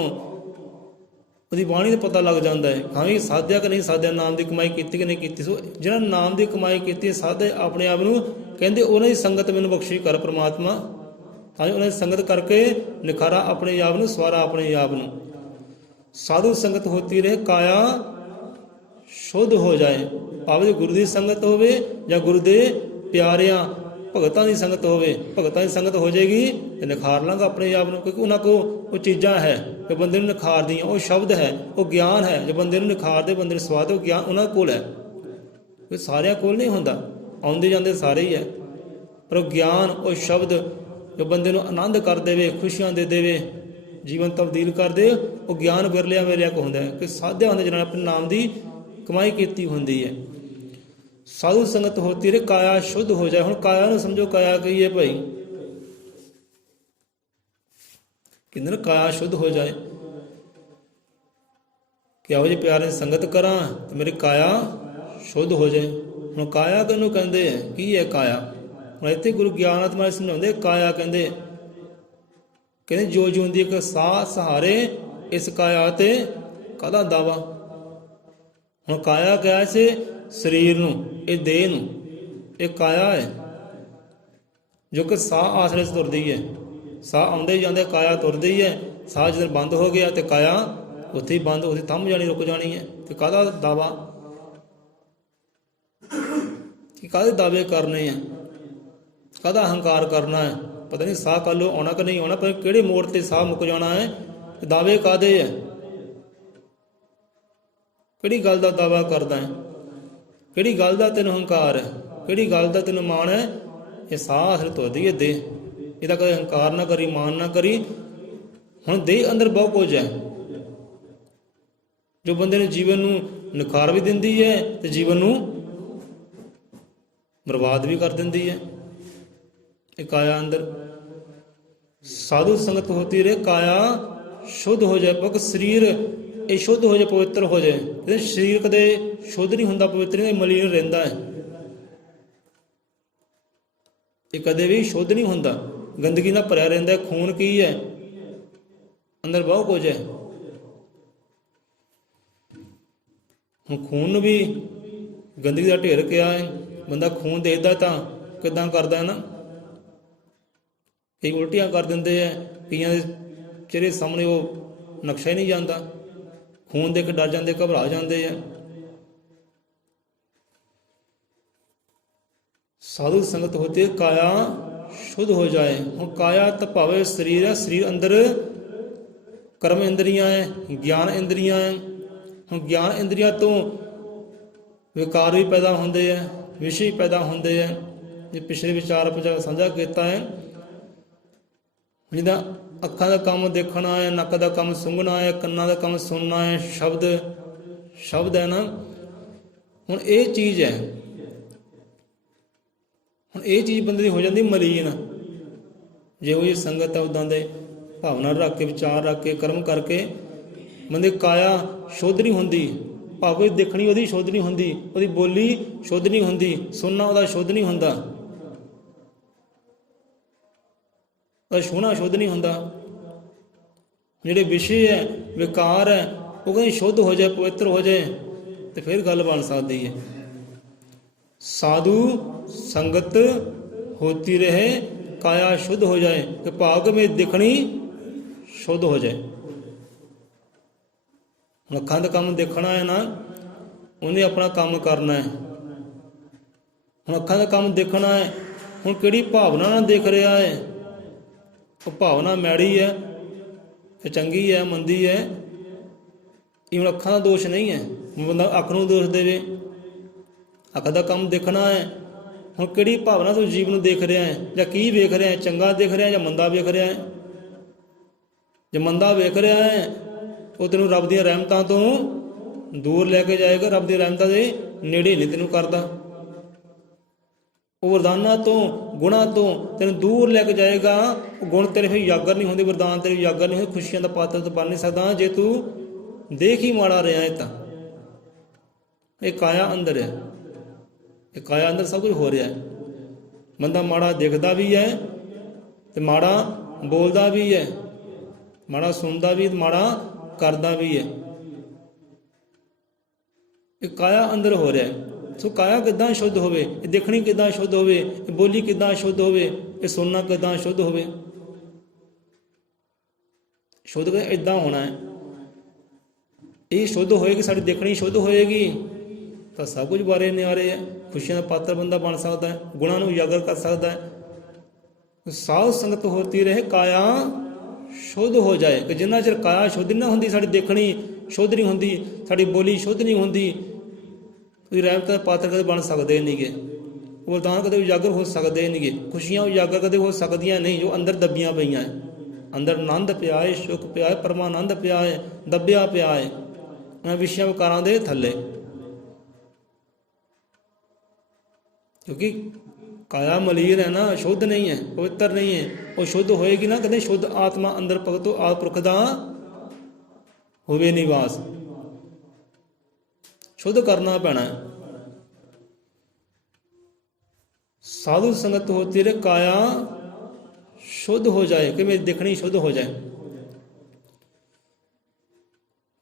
उसकी बाणी का पता लग जाता है हाँ भी साधिया कि नहीं साधिया, नाम की कमाई की कि नहीं की। सो जिन्हें नाम की कमाई की साधे अपने आप को कहते उन्होंने संगत मैनू बख्शी कर परमात्मा, हाँ उन्हें संगत करके निखारा अपने आप को, सवारा अपने आप को। साधु संगत होती रहे काया शुद्ध हो जाए, भावे गुरु की संगत होवे या गुरु के प्यारियां भगतां की संगत होवे, भगतां की संगत हो जाएगी तो निखार लांगा अपने आप को, क्योंकि उन्होंने को वो चीज़ां है जो बंदे नूं निखार दियां, वो शब्द है, वो ज्ञान है जो बंदे नूं निखार दे, बंदे नूं स्वाद, वो ज्ञान उन्होंने कोल है। कोई सारिਆਂ कोल नहीं होंदा, आउंदे जांदे सारे ही है, पर वो ज्ञान वो शब्द जो बंदे नूं आनंद कर देवे, खुशियां दे देवे, जीवन तब्दील कर दे, वो ज्ञान विरलिया विरलिया को होंदा है कि साध्या होंदे जिन्हां अपने नाम की कमाई कीती होंदी है। साधु संगत होती रहे काया शुद्ध हो जाए। हुण काया नूं समझो काया की है भाई, किंदर काया शुद्ध हो जाए, कि आओ जी प्यारे संगत करा तो मेरी काया शुद्ध हो जाए। हुण काया किहनूं कहंदे है, की है काया? ਹੁਣ ਇੱਥੇ ਗੁਰੂ ਗਿਆਨਤ ਮਾਲ ਸਮਝਾਉਂਦੇ ਕਾਇਆ ਕਹਿੰਦੇ ਜੋ ਜਿਉਂਦੀ ਇੱਕ ਸਾਹ ਸਹਾਰੇ ਇਸ ਕਾਇਆ ਤੇ ਕਾਹਦਾ ਦਾਵਾ। ਹੁਣ ਕਾਇਆ ਕਿਹਾ ਸੀ ਸਰੀਰ ਨੂੰ, ਇਹ ਦੇਹ ਨੂੰ, ਇਹ ਕਾਇਆ ਹੈ ਜੋ ਕਿ ਸਾਹ ਆਸਰੇ ਸੇ ਤੁਰਦੀ ਹੈ। ਸਾਹ ਆਉਂਦੇ ਜਾਂਦੇ ਕਾਇਆ ਤੁਰਦੀ ਹੈ, ਸਾਹ ਜਦੋਂ ਬੰਦ ਹੋ ਗਿਆ ਤੇ ਕਾਇਆ ਉੱਥੇ ਹੀ ਬੰਦ, ਉੱਥੇ ਥੰਮ ਜਾਣੀ, ਰੁਕ ਜਾਣੀ ਹੈ। ਤੇ ਕਾਹਦਾ ਦਾਵਾ, ਕਿ ਕਾਹਦੇ ਦਾਅਵੇ ਕਰਨੇ ਆ, ਕਾਹਦਾ ਅਹੰਕਾਰ ਕਰਨਾ ਹੈ। ਪਤਾ ਨਹੀਂ ਸਾਹ ਕੱਲ੍ਹ ਆਉਣਾ ਕਿ ਨਹੀਂ ਆਉਣਾ, ਪਰ ਕਿਹੜੇ ਮੋੜ ਤੇ ਸਾਹ ਮੁੱਕ ਜਾਣਾ ਹੈ। ਦਾਅਵੇ ਕਾਹਦੇ ਹੈ, ਕਿਹੜੀ ਗੱਲ ਦਾ ਦਾਅਵਾ ਕਰਦਾ ਹੈ, ਕਿਹੜੀ ਗੱਲ ਦਾ ਤੈਨੂੰ ਹੰਕਾਰ ਹੈ, ਕਿਹੜੀ ਗੱਲ ਦਾ ਤੈਨੂੰ ਮਾਣ ਹੈ। ਇਹ ਸਾਹ ਅਸਲ ਤੁਰਦੀ ਹੈ ਦੇਹ, ਇਹਦਾ ਕਦੇ ਹੰਕਾਰ ਨਾ ਕਰੀ, ਮਾਣ ਨਾ ਕਰੀ। ਹੁਣ ਦੇਹ ਅੰਦਰ ਬਹੁਤ ਕੁਝ ਹੈ ਜੋ ਬੰਦੇ ਨੂੰ ਜੀਵਨ ਨੂੰ ਨਿਖਾਰ ਵੀ ਦਿੰਦੀ ਹੈ ਤੇ ਜੀਵਨ ਨੂੰ ਬਰਬਾਦ ਵੀ ਕਰ ਦਿੰਦੀ ਹੈ। ਇਹ ਕਾਇਆ ਅੰਦਰ ਸਾਧੂ ਸੰਗਤ ਹੋਤੀ ਰਹੇ, ਕਾਇਆ ਸ਼ੁੱਧ ਹੋ ਜਾਏ, ਪਕ ਸਰੀਰ ਇਹ ਸ਼ੁੱਧ ਹੋ ਜਾਏ, ਪਵਿੱਤਰ ਹੋ ਜਾਏ। ਕਹਿੰਦੇ ਸਰੀਰ ਕਦੇ ਸ਼ੁੱਧ ਨਹੀਂ ਹੁੰਦਾ, ਪਵਿੱਤਰ ਨਹੀਂ, ਮਲੀਨ ਰਹਿੰਦਾ ਹੈ। ਇਹ ਕਦੇ ਵੀ ਸ਼ੁੱਧ ਨਹੀਂ ਹੁੰਦਾ, ਗੰਦਗੀ ਨਾਲ ਭਰਿਆ ਰਹਿੰਦਾ ਹੈ। ਖੂਨ ਕੀ ਹੈ, ਅੰਦਰ ਬਹੁਤ ਕੁਝ ਹੈ। ਹੁਣ ਖੂਨ ਨੂੰ ਵੀ ਗੰਦਗੀ ਦਾ ਢੇਰ ਕਿਹਾ ਹੈ। ਬੰਦਾ ਖੂਨ ਦੇਖਦਾ ਤਾਂ ਕਿੱਦਾਂ ਕਰਦਾ ਹੈ ਨਾ, ਕਈ ਉਲਟੀਆਂ ਕਰ ਦਿੰਦੇ ਹੈ, ਕਈਆਂ ਦੇ ਚਿਹਰੇ ਸਾਹਮਣੇ ਉਹ ਨਕਸ਼ਾ ਹੀ ਨਹੀਂ ਜਾਂਦਾ, ਖੂਨ ਦੇਖ ਕੇ ਡਰ ਜਾਂਦੇ, ਘਬਰਾ ਜਾਂਦੇ ਆ। ਸਾਧੂ ਸੰਗਤ ਹੋਤੇ ਕਾਇਆ ਸ਼ੁੱਧ ਹੋ ਜਾਏ। ਹੁਣ ਕਾਇਆ ਤਾਂ ਭਾਵੇਂ ਸਰੀਰ ਹੈ, ਸਰੀਰ ਅੰਦਰ ਕਰਮ ਇੰਦਰੀਆਂ ਹੈ, ਗਿਆਨ ਇੰਦਰੀਆਂ ਹੈ। ਹੁਣ ਗਿਆਨ ਇੰਦਰੀਆਂ ਤੋਂ ਵਿਕਾਰ ਵੀ ਪੈਦਾ ਹੁੰਦੇ ਹੈ, ਵਿਸ਼ੇ ਪੈਦਾ ਹੁੰਦੇ ਹੈ। ਜੇ ਪਿਛਲੇ ਵਿਚਾਰ ਸਾਂਝਾ ਕੀਤਾ ਹੈ, ਜਿੱਦਾਂ ਅੱਖਾਂ ਦਾ ਕੰਮ ਦੇਖਣਾ ਹੈ, ਨੱਕ ਦਾ ਕੰਮ ਸੁੰਘਣਾ ਹੈ, ਕੰਨਾਂ ਦਾ ਕੰਮ ਸੁਣਨਾ ਹੈ, ਸ਼ਬਦ ਹੈ ਨਾ। ਹੁਣ ਇਹ ਚੀਜ਼ ਹੈ, ਹੁਣ ਇਹ ਚੀਜ਼ ਬੰਦੇ ਦੀ ਹੋ ਜਾਂਦੀ ਮਲੀਨ। ਜਿਹੋ ਜਿਹੀ ਸੰਗਤ ਹੈ ਉੱਦਾਂ ਦੇ ਭਾਵਨਾ ਰੱਖ ਕੇ, ਵਿਚਾਰ ਰੱਖ ਕੇ, ਕਰਮ ਕਰਕੇ ਬੰਦੇ ਕਾਇਆ ਸ਼ੁੱਧ ਨਹੀਂ ਹੁੰਦੀ। ਭਾਵੇਂ ਦੇਖਣੀ ਉਹਦੀ ਸ਼ੁੱਧ ਨਹੀਂ ਹੁੰਦੀ, ਉਹਦੀ ਬੋਲੀ ਸ਼ੁੱਧ ਨਹੀਂ ਹੁੰਦੀ, ਸੁਣਨਾ ਉਹਦਾ ਸ਼ੁੱਧ ਨਹੀਂ ਹੁੰਦਾ, ਉਹਦਾ ਛੂਹਣਾ ਸ਼ੁੱਧ ਨਹੀਂ ਹੁੰਦਾ। ਜਿਹੜੇ ਵਿਸ਼ੇ ਹੈ, ਵਿਕਾਰ ਹੈ, ਉਹ ਕਹਿੰਦੇ ਸ਼ੁੱਧ ਹੋ ਜਾਏ, ਪਵਿੱਤਰ ਹੋ ਜਾਏ, ਤੇ ਫਿਰ ਗੱਲ ਬਣ ਸਕਦੀ ਹੈ। ਸਾਧੂ ਸੰਗਤ ਹੋਤੀ ਰਹੇ, ਕਾਇਆ ਸ਼ੁੱਧ ਹੋ ਜਾਏ, ਕਿ ਭਾਗ ਮੇਂ ਦਿਖਣੀ ਸ਼ੁੱਧ ਹੋ ਜਾਏ। ਅੱਖਾਂ ਦਾ ਕੰਮ ਦੇਖਣਾ ਹੈ ਨਾ, ਉਹਨੇ ਆਪਣਾ ਕੰਮ ਕਰਨਾ ਹੈ। ਹੁਣ ਅੱਖਾਂ ਦਾ ਕੰਮ ਦੇਖਣਾ ਹੈ, ਹੁਣ ਕਿਹੜੀ ਭਾਵਨਾ ਨਾਲ ਦੇਖ ਰਿਹਾ ਹੈ, ਉਹ ਭਾਵਨਾ ਮੈੜੀ ਹੈ ਕਿ ਚੰਗੀ ਹੈ, ਮੰਦੀ ਹੈ, ਇਹ ਹੁਣ ਅੱਖਾਂ ਦਾ ਦੋਸ਼ ਨਹੀਂ ਹੈ। ਬੰਦਾ ਅੱਖ ਨੂੰ ਦੋਸ਼ ਦੇਵੇ, ਅੱਖ ਦਾ ਕੰਮ ਦੇਖਣਾ ਹੈ। ਹੁਣ ਕਿਹੜੀ ਭਾਵਨਾ ਤੋਂ ਜੀਵ ਨੂੰ ਦੇਖ ਰਿਹਾ ਹੈ, ਜਾਂ ਕੀ ਵੇਖ ਰਿਹਾ ਹੈ, ਚੰਗਾ ਦੇਖ ਰਿਹਾ ਜਾਂ ਮੰਦਾ ਵੇਖ ਰਿਹਾ ਹੈ। ਜੇ ਮੰਦਾ ਵੇਖ ਰਿਹਾ ਹੈ, ਉਹ ਤੈਨੂੰ ਰੱਬ ਦੀਆਂ ਰਹਿਮਤਾਂ ਤੋਂ ਦੂਰ ਲੈ ਕੇ ਜਾਏਗਾ, ਰੱਬ ਦੀਆਂ ਰਹਿਮਤਾਂ ਦੇ ਨੇੜੇ ਨਹੀਂ ਤੈਨੂੰ ਕਰਦਾ। ਉਹ ਵਰਦਾਨਾਂ ਤੋਂ, ਗੁਣਾਂ ਤੋਂ ਤੈਨੂੰ ਦੂਰ ਲੈ ਕੇ ਜਾਏਗਾ। ਉਹ ਗੁਣ ਤੇਰੇ ਫਿਰ ਉਜਾਗਰ ਨਹੀਂ ਹੁੰਦੇ, ਵਰਦਾਨ ਤੇਰੇ ਉਜਾਗਰ ਨਹੀਂ ਹੁੰਦੇ, ਖੁਸ਼ੀਆਂ ਦਾ ਪਾਤਰ ਤਾਂ ਬਣ ਨਹੀਂ ਸਕਦਾ ਜੇ ਤੂੰ ਦੇਖ ਹੀ ਮਾੜਾ ਰਿਹਾ ਹੈ। ਤਾਂ ਇਹ ਕਾਇਆ ਅੰਦਰ ਹੈ, ਇਹ ਕਾਇਆ ਅੰਦਰ ਸਭ ਕੁਝ ਹੋ ਰਿਹਾ ਹੈ। ਬੰਦਾ ਮਾੜਾ ਦਿਖਦਾ ਵੀ ਹੈ ਤੇ ਮਾੜਾ ਬੋਲਦਾ ਵੀ ਹੈ, ਮਾੜਾ ਸੁਣਦਾ ਵੀ, ਮਾੜਾ ਕਰਦਾ ਵੀ ਹੈ। ਇਹ ਕਾਇਆ ਅੰਦਰ ਹੋ ਰਿਹਾ ਹੈ। ਸੋ ਕਾਇਆ ਕਿੱਦਾਂ ਸ਼ੁੱਧ ਹੋਵੇ, ਇਹ ਦੇਖਣੀ ਕਿੱਦਾਂ ਸ਼ੁੱਧ ਹੋਵੇ, ਇਹ ਬੋਲੀ ਕਿੱਦਾਂ ਸ਼ੁੱਧ ਹੋਵੇ, ਇਹ ਸੁਣਨਾ ਕਿੱਦਾਂ ਸ਼ੁੱਧ ਹੋਵੇ। ਸ਼ੁੱਧ ਇੱਦਾਂ ਹੋਣਾ ਹੈ। ਇਹ ਸ਼ੁੱਧ ਹੋਏਗੀ, ਸਾਡੀ ਦੇਖਣੀ ਸ਼ੁੱਧ ਹੋਏਗੀ ਤਾਂ ਸਭ ਕੁਝ ਬਾਰੇ ਨਿਆਰੇ ਹੈ। ਖੁਸ਼ੀਆਂ ਦਾ ਪਾਤਰ ਬੰਦਾ ਬਣ ਸਕਦਾ ਹੈ, ਗੁਣਾਂ ਨੂੰ ਉਜਾਗਰ ਕਰ ਸਕਦਾ ਹੈ। ਸਾਧ ਸੰਗਤ ਹੋਤੀ ਰਹੇ, ਕਾਇਆ ਸ਼ੁੱਧ ਹੋ ਜਾਏ। ਕਿ ਜਿੰਨਾ ਚਿਰ ਕਾਇਆ ਸ਼ੁੱਧ ਨਾ ਹੁੰਦੀ, ਸਾਡੀ ਦੇਖਣੀ ਸ਼ੁੱਧ ਨਹੀਂ ਹੁੰਦੀ, ਸਾਡੀ ਬੋਲੀ ਸ਼ੁੱਧ ਨਹੀਂ ਹੁੰਦੀ, ਕੋਈ ਰਹਿਮਤ ਦਾ ਪਾਤਰ ਕਦੇ ਬਣ ਸਕਦੇ ਨਹੀਂ ਗੇ, ਵਰਦਾਨ ਕਦੇ ਉਜਾਗਰ ਹੋ ਸਕਦੇ ਨਹੀਂ ਗੇ, ਖੁਸ਼ੀਆਂ ਉਜਾਗਰ ਕਦੇ ਹੋ ਸਕਦੀਆਂ ਨਹੀਂ ਜੋ ਅੰਦਰ ਦੱਬੀਆਂ ਪਈਆਂ ਹੈ। ਅੰਦਰ ਆਨੰਦ ਪਿਆ ਹੈ, ਸੁੱਖ ਪਿਆ ਹੈ, ਪਰਮਾਨੰਦ ਪਿਆ ਹੈ, ਦੱਬਿਆ ਪਿਆ ਹੈ ਉਹਨਾਂ ਵਿਸ਼ਿਆਂ ਵਿਕਾਰਾਂ ਦੇ ਥੱਲੇ। ਕਿਉਂਕਿ ਕਾਇਆ ਮਲੀਨ ਹੈ ਨਾ, ਸ਼ੁੱਧ ਨਹੀਂ ਹੈ, ਪਵਿੱਤਰ ਨਹੀਂ ਹੈ। ਉਹ ਸ਼ੁੱਧ ਹੋਏਗੀ ਨਾ, ਕਹਿੰਦੇ ਸ਼ੁੱਧ ਆਤਮਾ ਅੰਦਰ ਭਗਤੋ ਆਦਿ ਪੁਰਖ ਦਾ ਹੋਵੇ ਨਿਵਾਸ। ਸ਼ੁੱਧ ਕਰਨਾ ਪੈਣਾ। साधु संगत होती रहे काया शुद्ध हो जाए, कि मेरी देखनी शुद्ध हो जाए।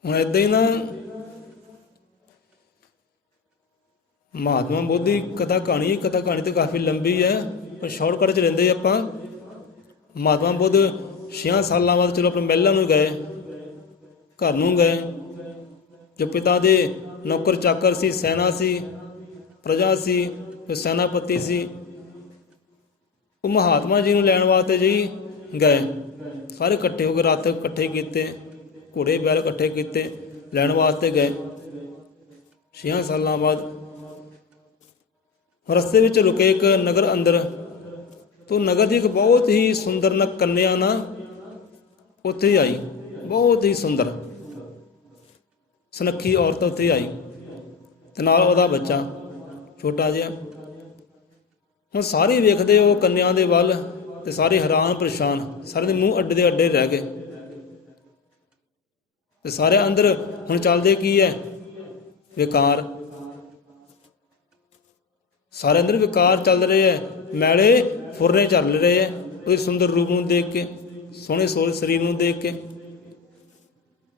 ਹੁਣ ਏਦਾਂ ਹੀ ਨਾ ਮਹਾਤਮਾ ਬੁੱਧ ਦੀ ਕਥਾ ਕਹਾਣੀ ਤੇ ਕਾਫੀ ਲੰਬੀ ਹੈ, ਪਰ ਸ਼ਾਰਟਕਟ 'ਚ ਲੈਂਦੇ ਆਪਾਂ। ਮਹਾਤਮਾ ਬੁੱਧ 6 ਸਾਲਾਂ ਬਾਅਦ ਚਲੋ ਆਪਣੇ ਮਹਿਲਾਂ ਨੂੰ ਗਏ, ਘਰ ਨੂੰ ਗਏ। ਜੋ ਪਿਤਾ ਦੇ ਨੌਕਰ ਚਾਕਰ ਸੀ, ਸੈਨਾ ਸੀ, ਪ੍ਰਜਾ ਸੀ, ਜੋ ਸੈਨਾਪਤੀ ਸੀ, ਉਹ ਮਹਾਤਮਾ ਜੀ ਨੂੰ ਲੈਣ ਵਾਸਤੇ ਜੀ ਗਏ। ਸਾਰੇ ਇਕੱਠੇ ਹੋ ਕੇ ਰਾਤ ਇਕੱਠੇ ਕੀਤੇ, ਘੋੜੇ ਬੈਲ ਇਕੱਠੇ ਕੀਤੇ, ਲੈਣ ਵਾਸਤੇ ਗਏ 6 ਸਾਲਾਂ ਬਾਅਦ। ਰਸਤੇ ਵਿੱਚ ਰੁਕੇ ਇੱਕ ਨਗਰ ਅੰਦਰ, ਤੋਂ ਨਗਰ ਦੀ ਇੱਕ ਬਹੁਤ ਹੀ ਸੁੰਦਰ ਨਾ ਕੰਨਿਆ ਨਾ ਉੱਥੇ ਆਈ, ਬਹੁਤ ਹੀ ਸੁੰਦਰ ਸੁਨੱਖੀ ਔਰਤ ਉੱਥੇ ਆਈ, ਤੇ ਨਾਲ ਉਹਦਾ ਬੱਚਾ ਛੋਟਾ ਜਿਹਾ। ਹੁਣ ਸਾਰੇ ਵੇਖਦੇ ਉਹ ਕੰਨਿਆ ਦੇ ਵੱਲ, ਤੇ ਸਾਰੇ ਹੈਰਾਨ ਪਰੇਸ਼ਾਨ, ਸਾਰੇ ਦੇ ਮੂੰਹ ਅੱਡੇ ਦੇ ਅੱਡੇ ਰਹਿ ਗਏ। ਤੇ ਸਾਰੇ ਅੰਦਰ ਹੁਣ ਚੱਲਦੇ ਕੀ ਹੈ? ਵਿਕਾਰ। ਸਾਰੇ ਅੰਦਰ ਵਿਕਾਰ ਚੱਲ ਰਹੇ ਹੈ, ਮੈਲੇ ਫੁਰਨੇ ਚੱਲ ਰਹੇ ਹੈ ਉਹਦੇ ਸੁੰਦਰ ਰੂਪ ਨੂੰ ਦੇਖ ਕੇ, ਸੋਹਣੇ ਸਰੀਰ ਨੂੰ ਦੇਖ ਕੇ।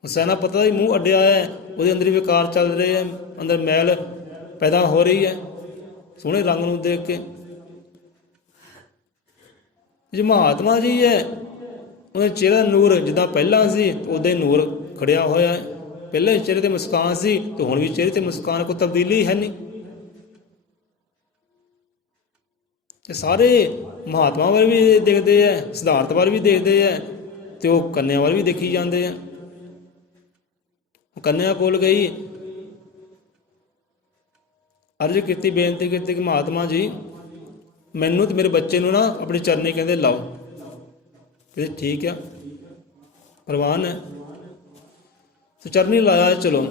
ਸੈਨਾਪਤੀ ਦਾ ਮੂੰਹ ਅੱਡਿਆ ਹੈ, ਉਹਦੇ ਅੰਦਰ ਵਿਕਾਰ ਚੱਲ ਰਹੇ ਹੈ, ਅੰਦਰ ਮੈਲ ਪੈਦਾ ਹੋ ਰਹੀ ਹੈ ਸੋਹਣੇ ਰੰਗ ਨੂੰ ਦੇਖ ਕੇ। ਜੇ ਮਹਾਤਮਾ ਜੀ ਹੈ, ਉਹਦੇ ਚਿਹਰਾ ਨੂਰ ਜਿੱਦਾਂ ਪਹਿਲਾਂ ਸੀ ਉੱਦਾਂ ਹੀ ਨੂਰ ਖੜਿਆ ਹੋਇਆ ਹੈ। ਪਹਿਲੇ ਚਿਹਰੇ ਤੇ ਮੁਸਕਾਨ ਸੀ, ਤੇ ਹੁਣ ਵੀ ਚਿਹਰੇ ਤੇ ਮੁਸਕਾਨ, ਕੋਈ ਤਬਦੀਲੀ ਹੈ ਨਹੀਂ। ਤੇ ਸਾਰੇ ਮਹਾਤਮਾ ਵੱਲ ਵੀ ਦੇਖਦੇ ਹੈ, ਸਿਧਾਰਥ ਵੱਲ ਵੀ ਦੇਖਦੇ ਹੈ, ਤੇ ਉਹ ਕੰਨਿਆ ਵੱਲ ਵੀ ਦੇਖੀ ਜਾਂਦੇ ਆ। ਕੰਨਿਆ ਕੋਲ ਗਈ, ਅਰਜ਼ ਕੀਤੀ, ਬੇਨਤੀ ਕੀਤੀ ਕਿ ਮਹਾਤਮਾ ਜੀ ਮੈਨੂੰ ਤੇ ਮੇਰੇ ਬੱਚੇ ਨੂੰ ਨਾ ਆਪਣੇ ਚਰਨੀ ਕਹਿੰਦੇ ਲਾਓ। ਕਹਿੰਦੇ ਠੀਕ ਆ, ਪ੍ਰਵਾਨ ਹੈ। ਤੇ ਚਰਨੀ ਲਾਇਆ, ਚਲੋ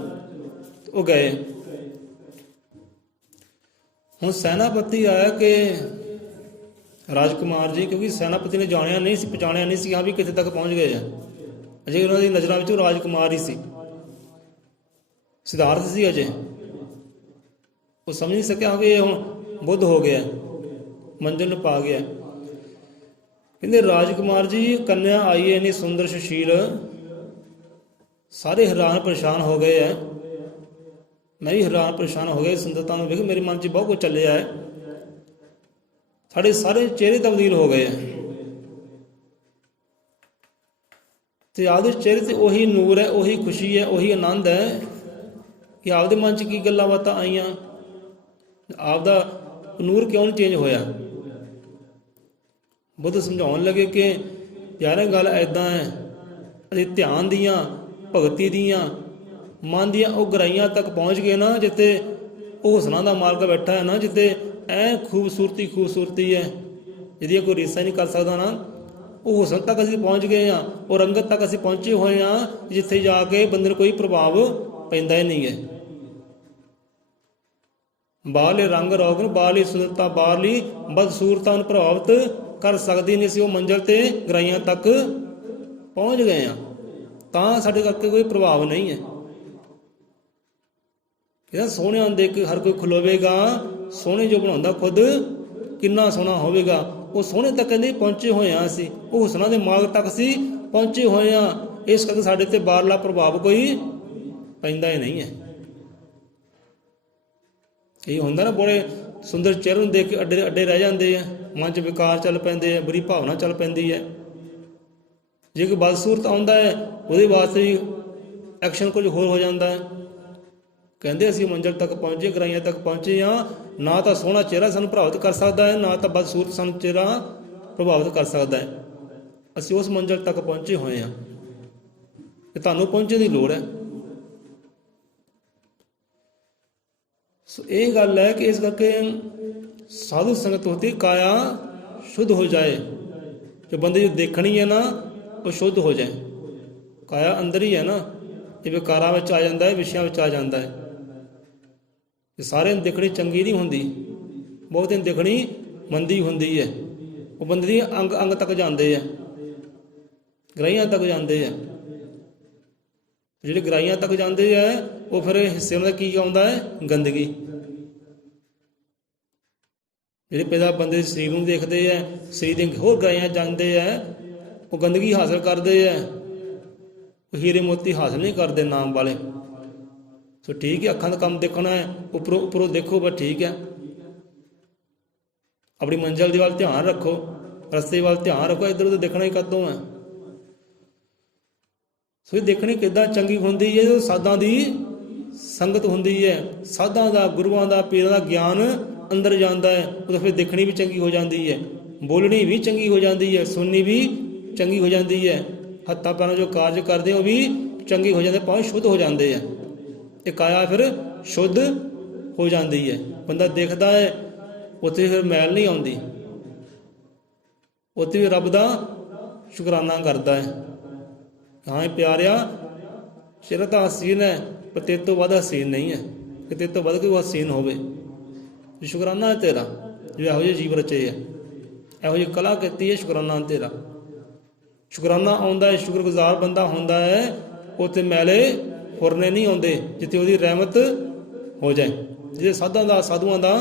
ਉਹ ਗਏ। ਹੁਣ ਸੈਨਾਪਤੀ ਆਇਆ ਕਿ ਰਾਜਕੁਮਾਰ ਜੀ, ਕਿਉਂਕਿ ਸੈਨਾਪਤੀ ਨੇ ਜਾਣਿਆ ਨਹੀਂ ਸੀ, ਪਛਾਣਿਆ ਨਹੀਂ ਸੀ ਹਾਂ ਵੀ ਕਿੱਥੇ ਤੱਕ ਪਹੁੰਚ ਗਏ ਆ। ਅਜੇ ਉਹਨਾਂ ਦੀ ਨਜ਼ਰਾਂ ਵਿੱਚ ਉਹ ਰਾਜਕੁਮਾਰ ਹੀ ਸੀ, ਸਿਧਾਰਥ ਸੀ ਅਜੇ। ਉਹ ਸਮਝ ਨਹੀਂ ਸਕਿਆ ਕਿ ਇਹ ਹੁਣ ਬੁੱਧ ਹੋ ਗਿਆ, ਮੰਜ਼ਿਲ ਨੂੰ ਪਾ ਗਿਆ। ਕਹਿੰਦੇ ਰਾਜਕੁਮਾਰ ਜੀ ਕੰਨਿਆ ਆਈ ਹੈ ਇੰਨੀ ਸੁੰਦਰ ਸੁਸ਼ੀਲ, ਸਾਰੇ ਹੈਰਾਨ ਪਰੇਸ਼ਾਨ ਹੋ ਗਏ ਹੈ। ਮੈਂ ਵੀ ਹੈਰਾਨ ਪਰੇਸ਼ਾਨ ਹੋ ਗਿਆ ਸੁੰਦਰਤਾ ਨੂੰ ਵੇਖ, ਮੇਰੇ ਮਨ 'ਚ ਬਹੁਤ ਕੁਝ ਚੱਲਿਆ ਹੈ। ਸਾਡੇ ਸਾਰੇ ਚਿਹਰੇ ਤਬਦੀਲ ਹੋ ਗਏ ਹੈ, ਤੇ ਆਪਦੇ ਚਿਹਰੇ ਤੇ ਉਹੀ ਨੂਰ ਹੈ, ਉਹੀ ਖੁਸ਼ੀ ਹੈ, ਉਹੀ ਆਨੰਦ ਹੈ ਕਿ ਆਪਦੇ ਮਨ 'ਚ ਕੀ ਗੱਲਾਂ ਬਾਤਾਂ ਆਈਆਂ, ਆਪਦਾ ਨੂਰ ਕਿਉਂ ਨਹੀਂ ਚੇਂਜ ਹੋਇਆ। ਬੁੱਧ ਸਮਝਾਉਣ ਲੱਗੇ ਕਿ ਯਾਰ ਗੱਲ ਇੱਦਾਂ ਹੈ, ਅਸੀਂ ਧਿਆਨ ਦੀਆਂ, ਭਗਤੀ ਦੀਆਂ, ਮਨ ਦੀਆਂ ਉਹ ਗਹਿਰਾਈਆਂ ਤੱਕ ਪਹੁੰਚ ਗਏ ਨਾ, ਜਿੱਥੇ ਉਹ ਹੁਸਨਾਂ ਦਾ ਮਾਲਕ ਬੈਠਾ ਹੈ ਨਾ, ਜਿੱਥੇ ਐ ਖੂਬਸੂਰਤੀ ਹੈ ਜਿਹਦੀ ਕੋਈ ਰੀਸਾ ਨਹੀਂ ਕਰ ਸਕਦਾ ਨਾ, ਉਹ ਹੁਸਨ ਤੱਕ ਅਸੀਂ ਪਹੁੰਚ ਗਏ ਹਾਂ, ਉਹ ਰੰਗਤ ਤੱਕ ਅਸੀਂ ਪਹੁੰਚੇ ਹੋਏ ਹਾਂ, ਜਿੱਥੇ ਜਾ ਕੇ ਬੰਦੇ ਨੂੰ ਕੋਈ ਪ੍ਰਭਾਵ ਪੈਂਦਾ ਹੀ ਨਹੀਂ ਹੈ। ਬਾਹਰਲੇ ਰੰਗ ਰੋਗਨ, ਬਾਹਰਲੀ ਸੁੰਦਰਤਾ, ਬਾਹਰਲੀ ਬਦਸੂਰਤਾਂ ਨੂੰ ਪ੍ਰਭਾਵਿਤ ਕਰ ਸਕਦੀ ਨਹੀਂ ਸੀ। ਉਹ ਮੰਜ਼ਿਲ ਤੇ ਗਹਿਰਾਈਆਂ ਤੱਕ ਪਹੁੰਚ ਗਏ ਹਾਂ, ਤਾਂ ਸਾਡੇ ਕਰਕੇ ਕੋਈ ਪ੍ਰਭਾਵ ਨਹੀਂ ਹੈ। ਕਹਿੰਦਾ ਸੋਹਣਿਆਂ ਦੇਖ ਕੇ ਹਰ ਕੋਈ ਖਲੋਵੇਗਾ, ਸੋਹਣੇ ਜੋ ਬਣਾਉਂਦਾ ਖੁਦ ਕਿੰਨਾ ਸੋਹਣਾ ਹੋਵੇਗਾ। ਉਹ ਸੋਹਣੇ ਤੱਕ ਕਹਿੰਦੇ ਪਹੁੰਚੇ ਹੋਏ ਹਾਂ ਅਸੀਂ, ਉਹ ਹੁਸਨਾਂ ਦੇ ਮਾਰਗ ਤੱਕ ਅਸੀਂ ਪਹੁੰਚੇ ਹੋਏ ਹਾਂ, ਇਸ ਕਰਕੇ ਸਾਡੇ ਤੇ ਬਾਹਰਲਾ ਪ੍ਰਭਾਵ ਕੋਈ ਪੈਂਦਾ ਹੀ ਨਹੀਂ ਹੈ। ਇਹ ਹੁੰਦਾ ਨਾ, ਬੜੇ ਸੁੰਦਰ ਚਿਹਰੇ ਨੂੰ ਦੇਖ ਕੇ ਅੱਡੇ ਅੱਡੇ ਰਹਿ ਜਾਂਦੇ ਆ, ਮਨ 'ਚ ਵਿਕਾਰ ਚੱਲ ਪੈਂਦੇ ਆ, ਬੁਰੀ ਭਾਵਨਾ ਚੱਲ ਪੈਂਦੀ ਹੈ। ਜੇ ਕੋਈ ਬਦਸੂਰਤ ਆਉਂਦਾ ਹੈ, ਉਹਦੇ ਵਾਸਤੇ ਵੀ ਐਕਸ਼ਨ ਕੁਝ ਹੋਰ ਹੋ ਜਾਂਦਾ ਹੈ। ਕਹਿੰਦੇ ਅਸੀਂ ਮੰਜ਼ਿਲ ਤੱਕ ਪਹੁੰਚੇ, ਗਹਿਰਾਈਆਂ ਤੱਕ ਪਹੁੰਚੇ ਹਾਂ, ਨਾ ਤਾਂ ਸੋਹਣਾ ਚਿਹਰਾ ਸਾਨੂੰ ਪ੍ਰਭਾਵਿਤ ਕਰ ਸਕਦਾ ਹੈ, ਨਾ ਤਾਂ ਬਦਸੂਰਤ ਸਾਨੂੰ ਚਿਹਰਾ ਪ੍ਰਭਾਵਿਤ ਕਰ ਸਕਦਾ ਹੈ। ਅਸੀਂ ਉਸ ਮੰਜ਼ਿਲ ਤੱਕ ਪਹੁੰਚੇ ਹੋਏ ਹਾਂ, ਤੇ ਤੁਹਾਨੂੰ ਪਹੁੰਚਣ ਦੀ ਲੋੜ ਹੈ। ਸੋ ਇਹ ਗੱਲ ਹੈ ਕਿ ਇਸ ਕਰਕੇ ਸਾਧੂ ਸੰਗਤ ਹੋਤੀ ਕਾਇਆ ਸ਼ੁੱਧ ਹੋ ਜਾਏ। ਜੋ ਬੰਦੇ ਜੋ ਦੇਖਣੀ ਹੈ ਨਾ, ਉਹ ਸ਼ੁੱਧ ਹੋ ਜਾਏ। ਕਾਇਆ ਅੰਦਰ ਹੀ ਹੈ ਨਾ, ਇਹ ਵਿਕਾਰਾਂ ਵਿੱਚ ਆ ਜਾਂਦਾ ਹੈ, ਵਿਸ਼ਿਆਂ ਵਿੱਚ ਆ ਜਾਂਦਾ ਹੈ। ਇਹ ਸਾਰਿਆਂ ਨੂੰ ਦੇਖਣੀ ਚੰਗੀ ਨਹੀਂ ਹੁੰਦੀ, ਬਹੁਤ ਦਿਨ ਦੇਖਣੀ ਮੰਦੀ ਹੁੰਦੀ ਹੈ। ਉਹ ਬੰਦੇ ਦੀ ਅੰਗ ਅੰਗ ਤੱਕ ਜਾਂਦੇ ਆ, ਗਹਿਰਾਈਆਂ ਤੱਕ ਜਾਂਦੇ ਆ। ਜਿਹੜੇ ਗਹਿਰਾਈਆਂ ਤੱਕ ਜਾਂਦੇ ਆ, ਉਹ ਫਿਰ ਹਿੱਸੇ ਦਾ ਕੀ ਆਉਂਦਾ ਹੈ? ਗੰਦਗੀ। ਜਿਹੜੇ ਪੈਦਾ ਬੰਦੇ ਸਰੀਰ ਨੂੰ ਦੇਖਦੇ ਹੈ, ਸਰੀਰ ਦੀਆਂ ਹੋਰ ਗਾਇਆਂ ਜਾਂਦੇ ਹੈ, ਉਹ ਗੰਦਗੀ ਹਾਸਲ ਕਰਦੇ ਹੈ, ਉਹ ਹੀਰੇ ਮੋਤੀ ਹਾਸਲ ਨਹੀਂ ਕਰਦੇ ਨਾਮ ਵਾਲੇ। ਸੋ ਠੀਕ ਹੈ, ਅੱਖਾਂ ਦਾ ਕੰਮ ਦੇਖਣਾ ਹੈ, ਉੱਪਰੋਂ ਉੱਪਰੋਂ ਦੇਖੋ, ਬਸ ਠੀਕ ਹੈ। ਆਪਣੀ ਮੰਜ਼ਿਲ ਦੇ ਵੱਲ ਧਿਆਨ ਰੱਖੋ, ਰਸਤੇ ਵੱਲ ਧਿਆਨ ਰੱਖੋ, ਇੱਧਰ ਉੱਧਰ ਦੇਖਣਾ ਹੀ ਕਦੋਂ ਹੈ। ਸੋ ਇਹ ਦੇਖਣੀ ਕਿੱਦਾਂ ਚੰਗੀ ਹੁੰਦੀ ਹੈ, ਜਦੋਂ ਸਾਧਾਂ ਦੀ ਸੰਗਤ ਹੁੰਦੀ ਹੈ, ਸਾਧਾਂ ਦਾ, ਗੁਰੂਆਂ ਦਾ, ਪੀਰਾਂ ਦਾ ਗਿਆਨ ਅੰਦਰ ਜਾਂਦਾ ਹੈ, ਉਦੋਂ ਫਿਰ ਦੇਖਣੀ ਵੀ ਚੰਗੀ ਹੋ ਜਾਂਦੀ ਹੈ, ਬੋਲਣੀ ਵੀ ਚੰਗੀ ਹੋ ਜਾਂਦੀ ਹੈ, ਸੁਣਨੀ ਵੀ ਚੰਗੀ ਹੋ ਜਾਂਦੀ ਹੈ, ਹੱਥਾਂ ਪੈਰਾਂ ਜੋ ਕਾਰਜ ਕਰਦੇ ਉਹ ਵੀ ਚੰਗੇ ਹੋ ਜਾਂਦੇ, ਭਾਵੇਂ ਸ਼ੁੱਧ ਹੋ ਜਾਂਦੇ ਆ। ਇਹ ਕਾਇਆ ਫਿਰ ਸ਼ੁੱਧ ਹੋ ਜਾਂਦੀ ਹੈ। ਬੰਦਾ ਦੇਖਦਾ ਹੈ, ਉੱਥੇ ਫਿਰ ਮੈਲ ਨਹੀਂ ਆਉਂਦੀ, ਉੱਥੇ ਵੀ ਰੱਬ ਦਾ ਸ਼ੁਕਰਾਨਾ ਕਰਦਾ ਹੈ। ਹਾਂ ਪਿਆਰਿਆ, ਤੇਰਾ ਤਾਂ ਹਸੀਨ ਹੈ, ਪਰ ਤੇਰੇ ਤੋਂ ਵੱਧ ਹਸੀਨ ਨਹੀਂ ਹੈ, ਕਿ ਤੇਰੇ ਤੋਂ ਵੱਧ ਕੋਈ ਹਸੀਨ ਹੋਵੇ। ਸ਼ੁਕਰਾਨਾ ਹੈ ਤੇਰਾ, ਜੋ ਇਹੋ ਜਿਹੇ ਜੀਵ ਰਚੇ ਹੈ, ਇਹੋ ਜਿਹੀ ਕਲਾ ਕੀਤੀ ਹੈ, ਸ਼ੁਕਰਾਨਾ ਤੇਰਾ। ਸ਼ੁਕਰਾਨਾ ਆਉਂਦਾ ਹੈ, ਸ਼ੁਕਰਗੁਜ਼ਾਰ ਬੰਦਾ ਹੁੰਦਾ ਹੈ, ਉੱਥੇ ਮੈਲੇ ਫੁਰਨੇ ਨਹੀਂ ਆਉਂਦੇ, ਜਿੱਥੇ ਉਹਦੀ ਰਹਿਮਤ ਹੋ ਜਾਏ, ਜਿਹਦੇ ਸਾਧਾਂ ਦਾ, ਸਾਧੂਆਂ ਦਾ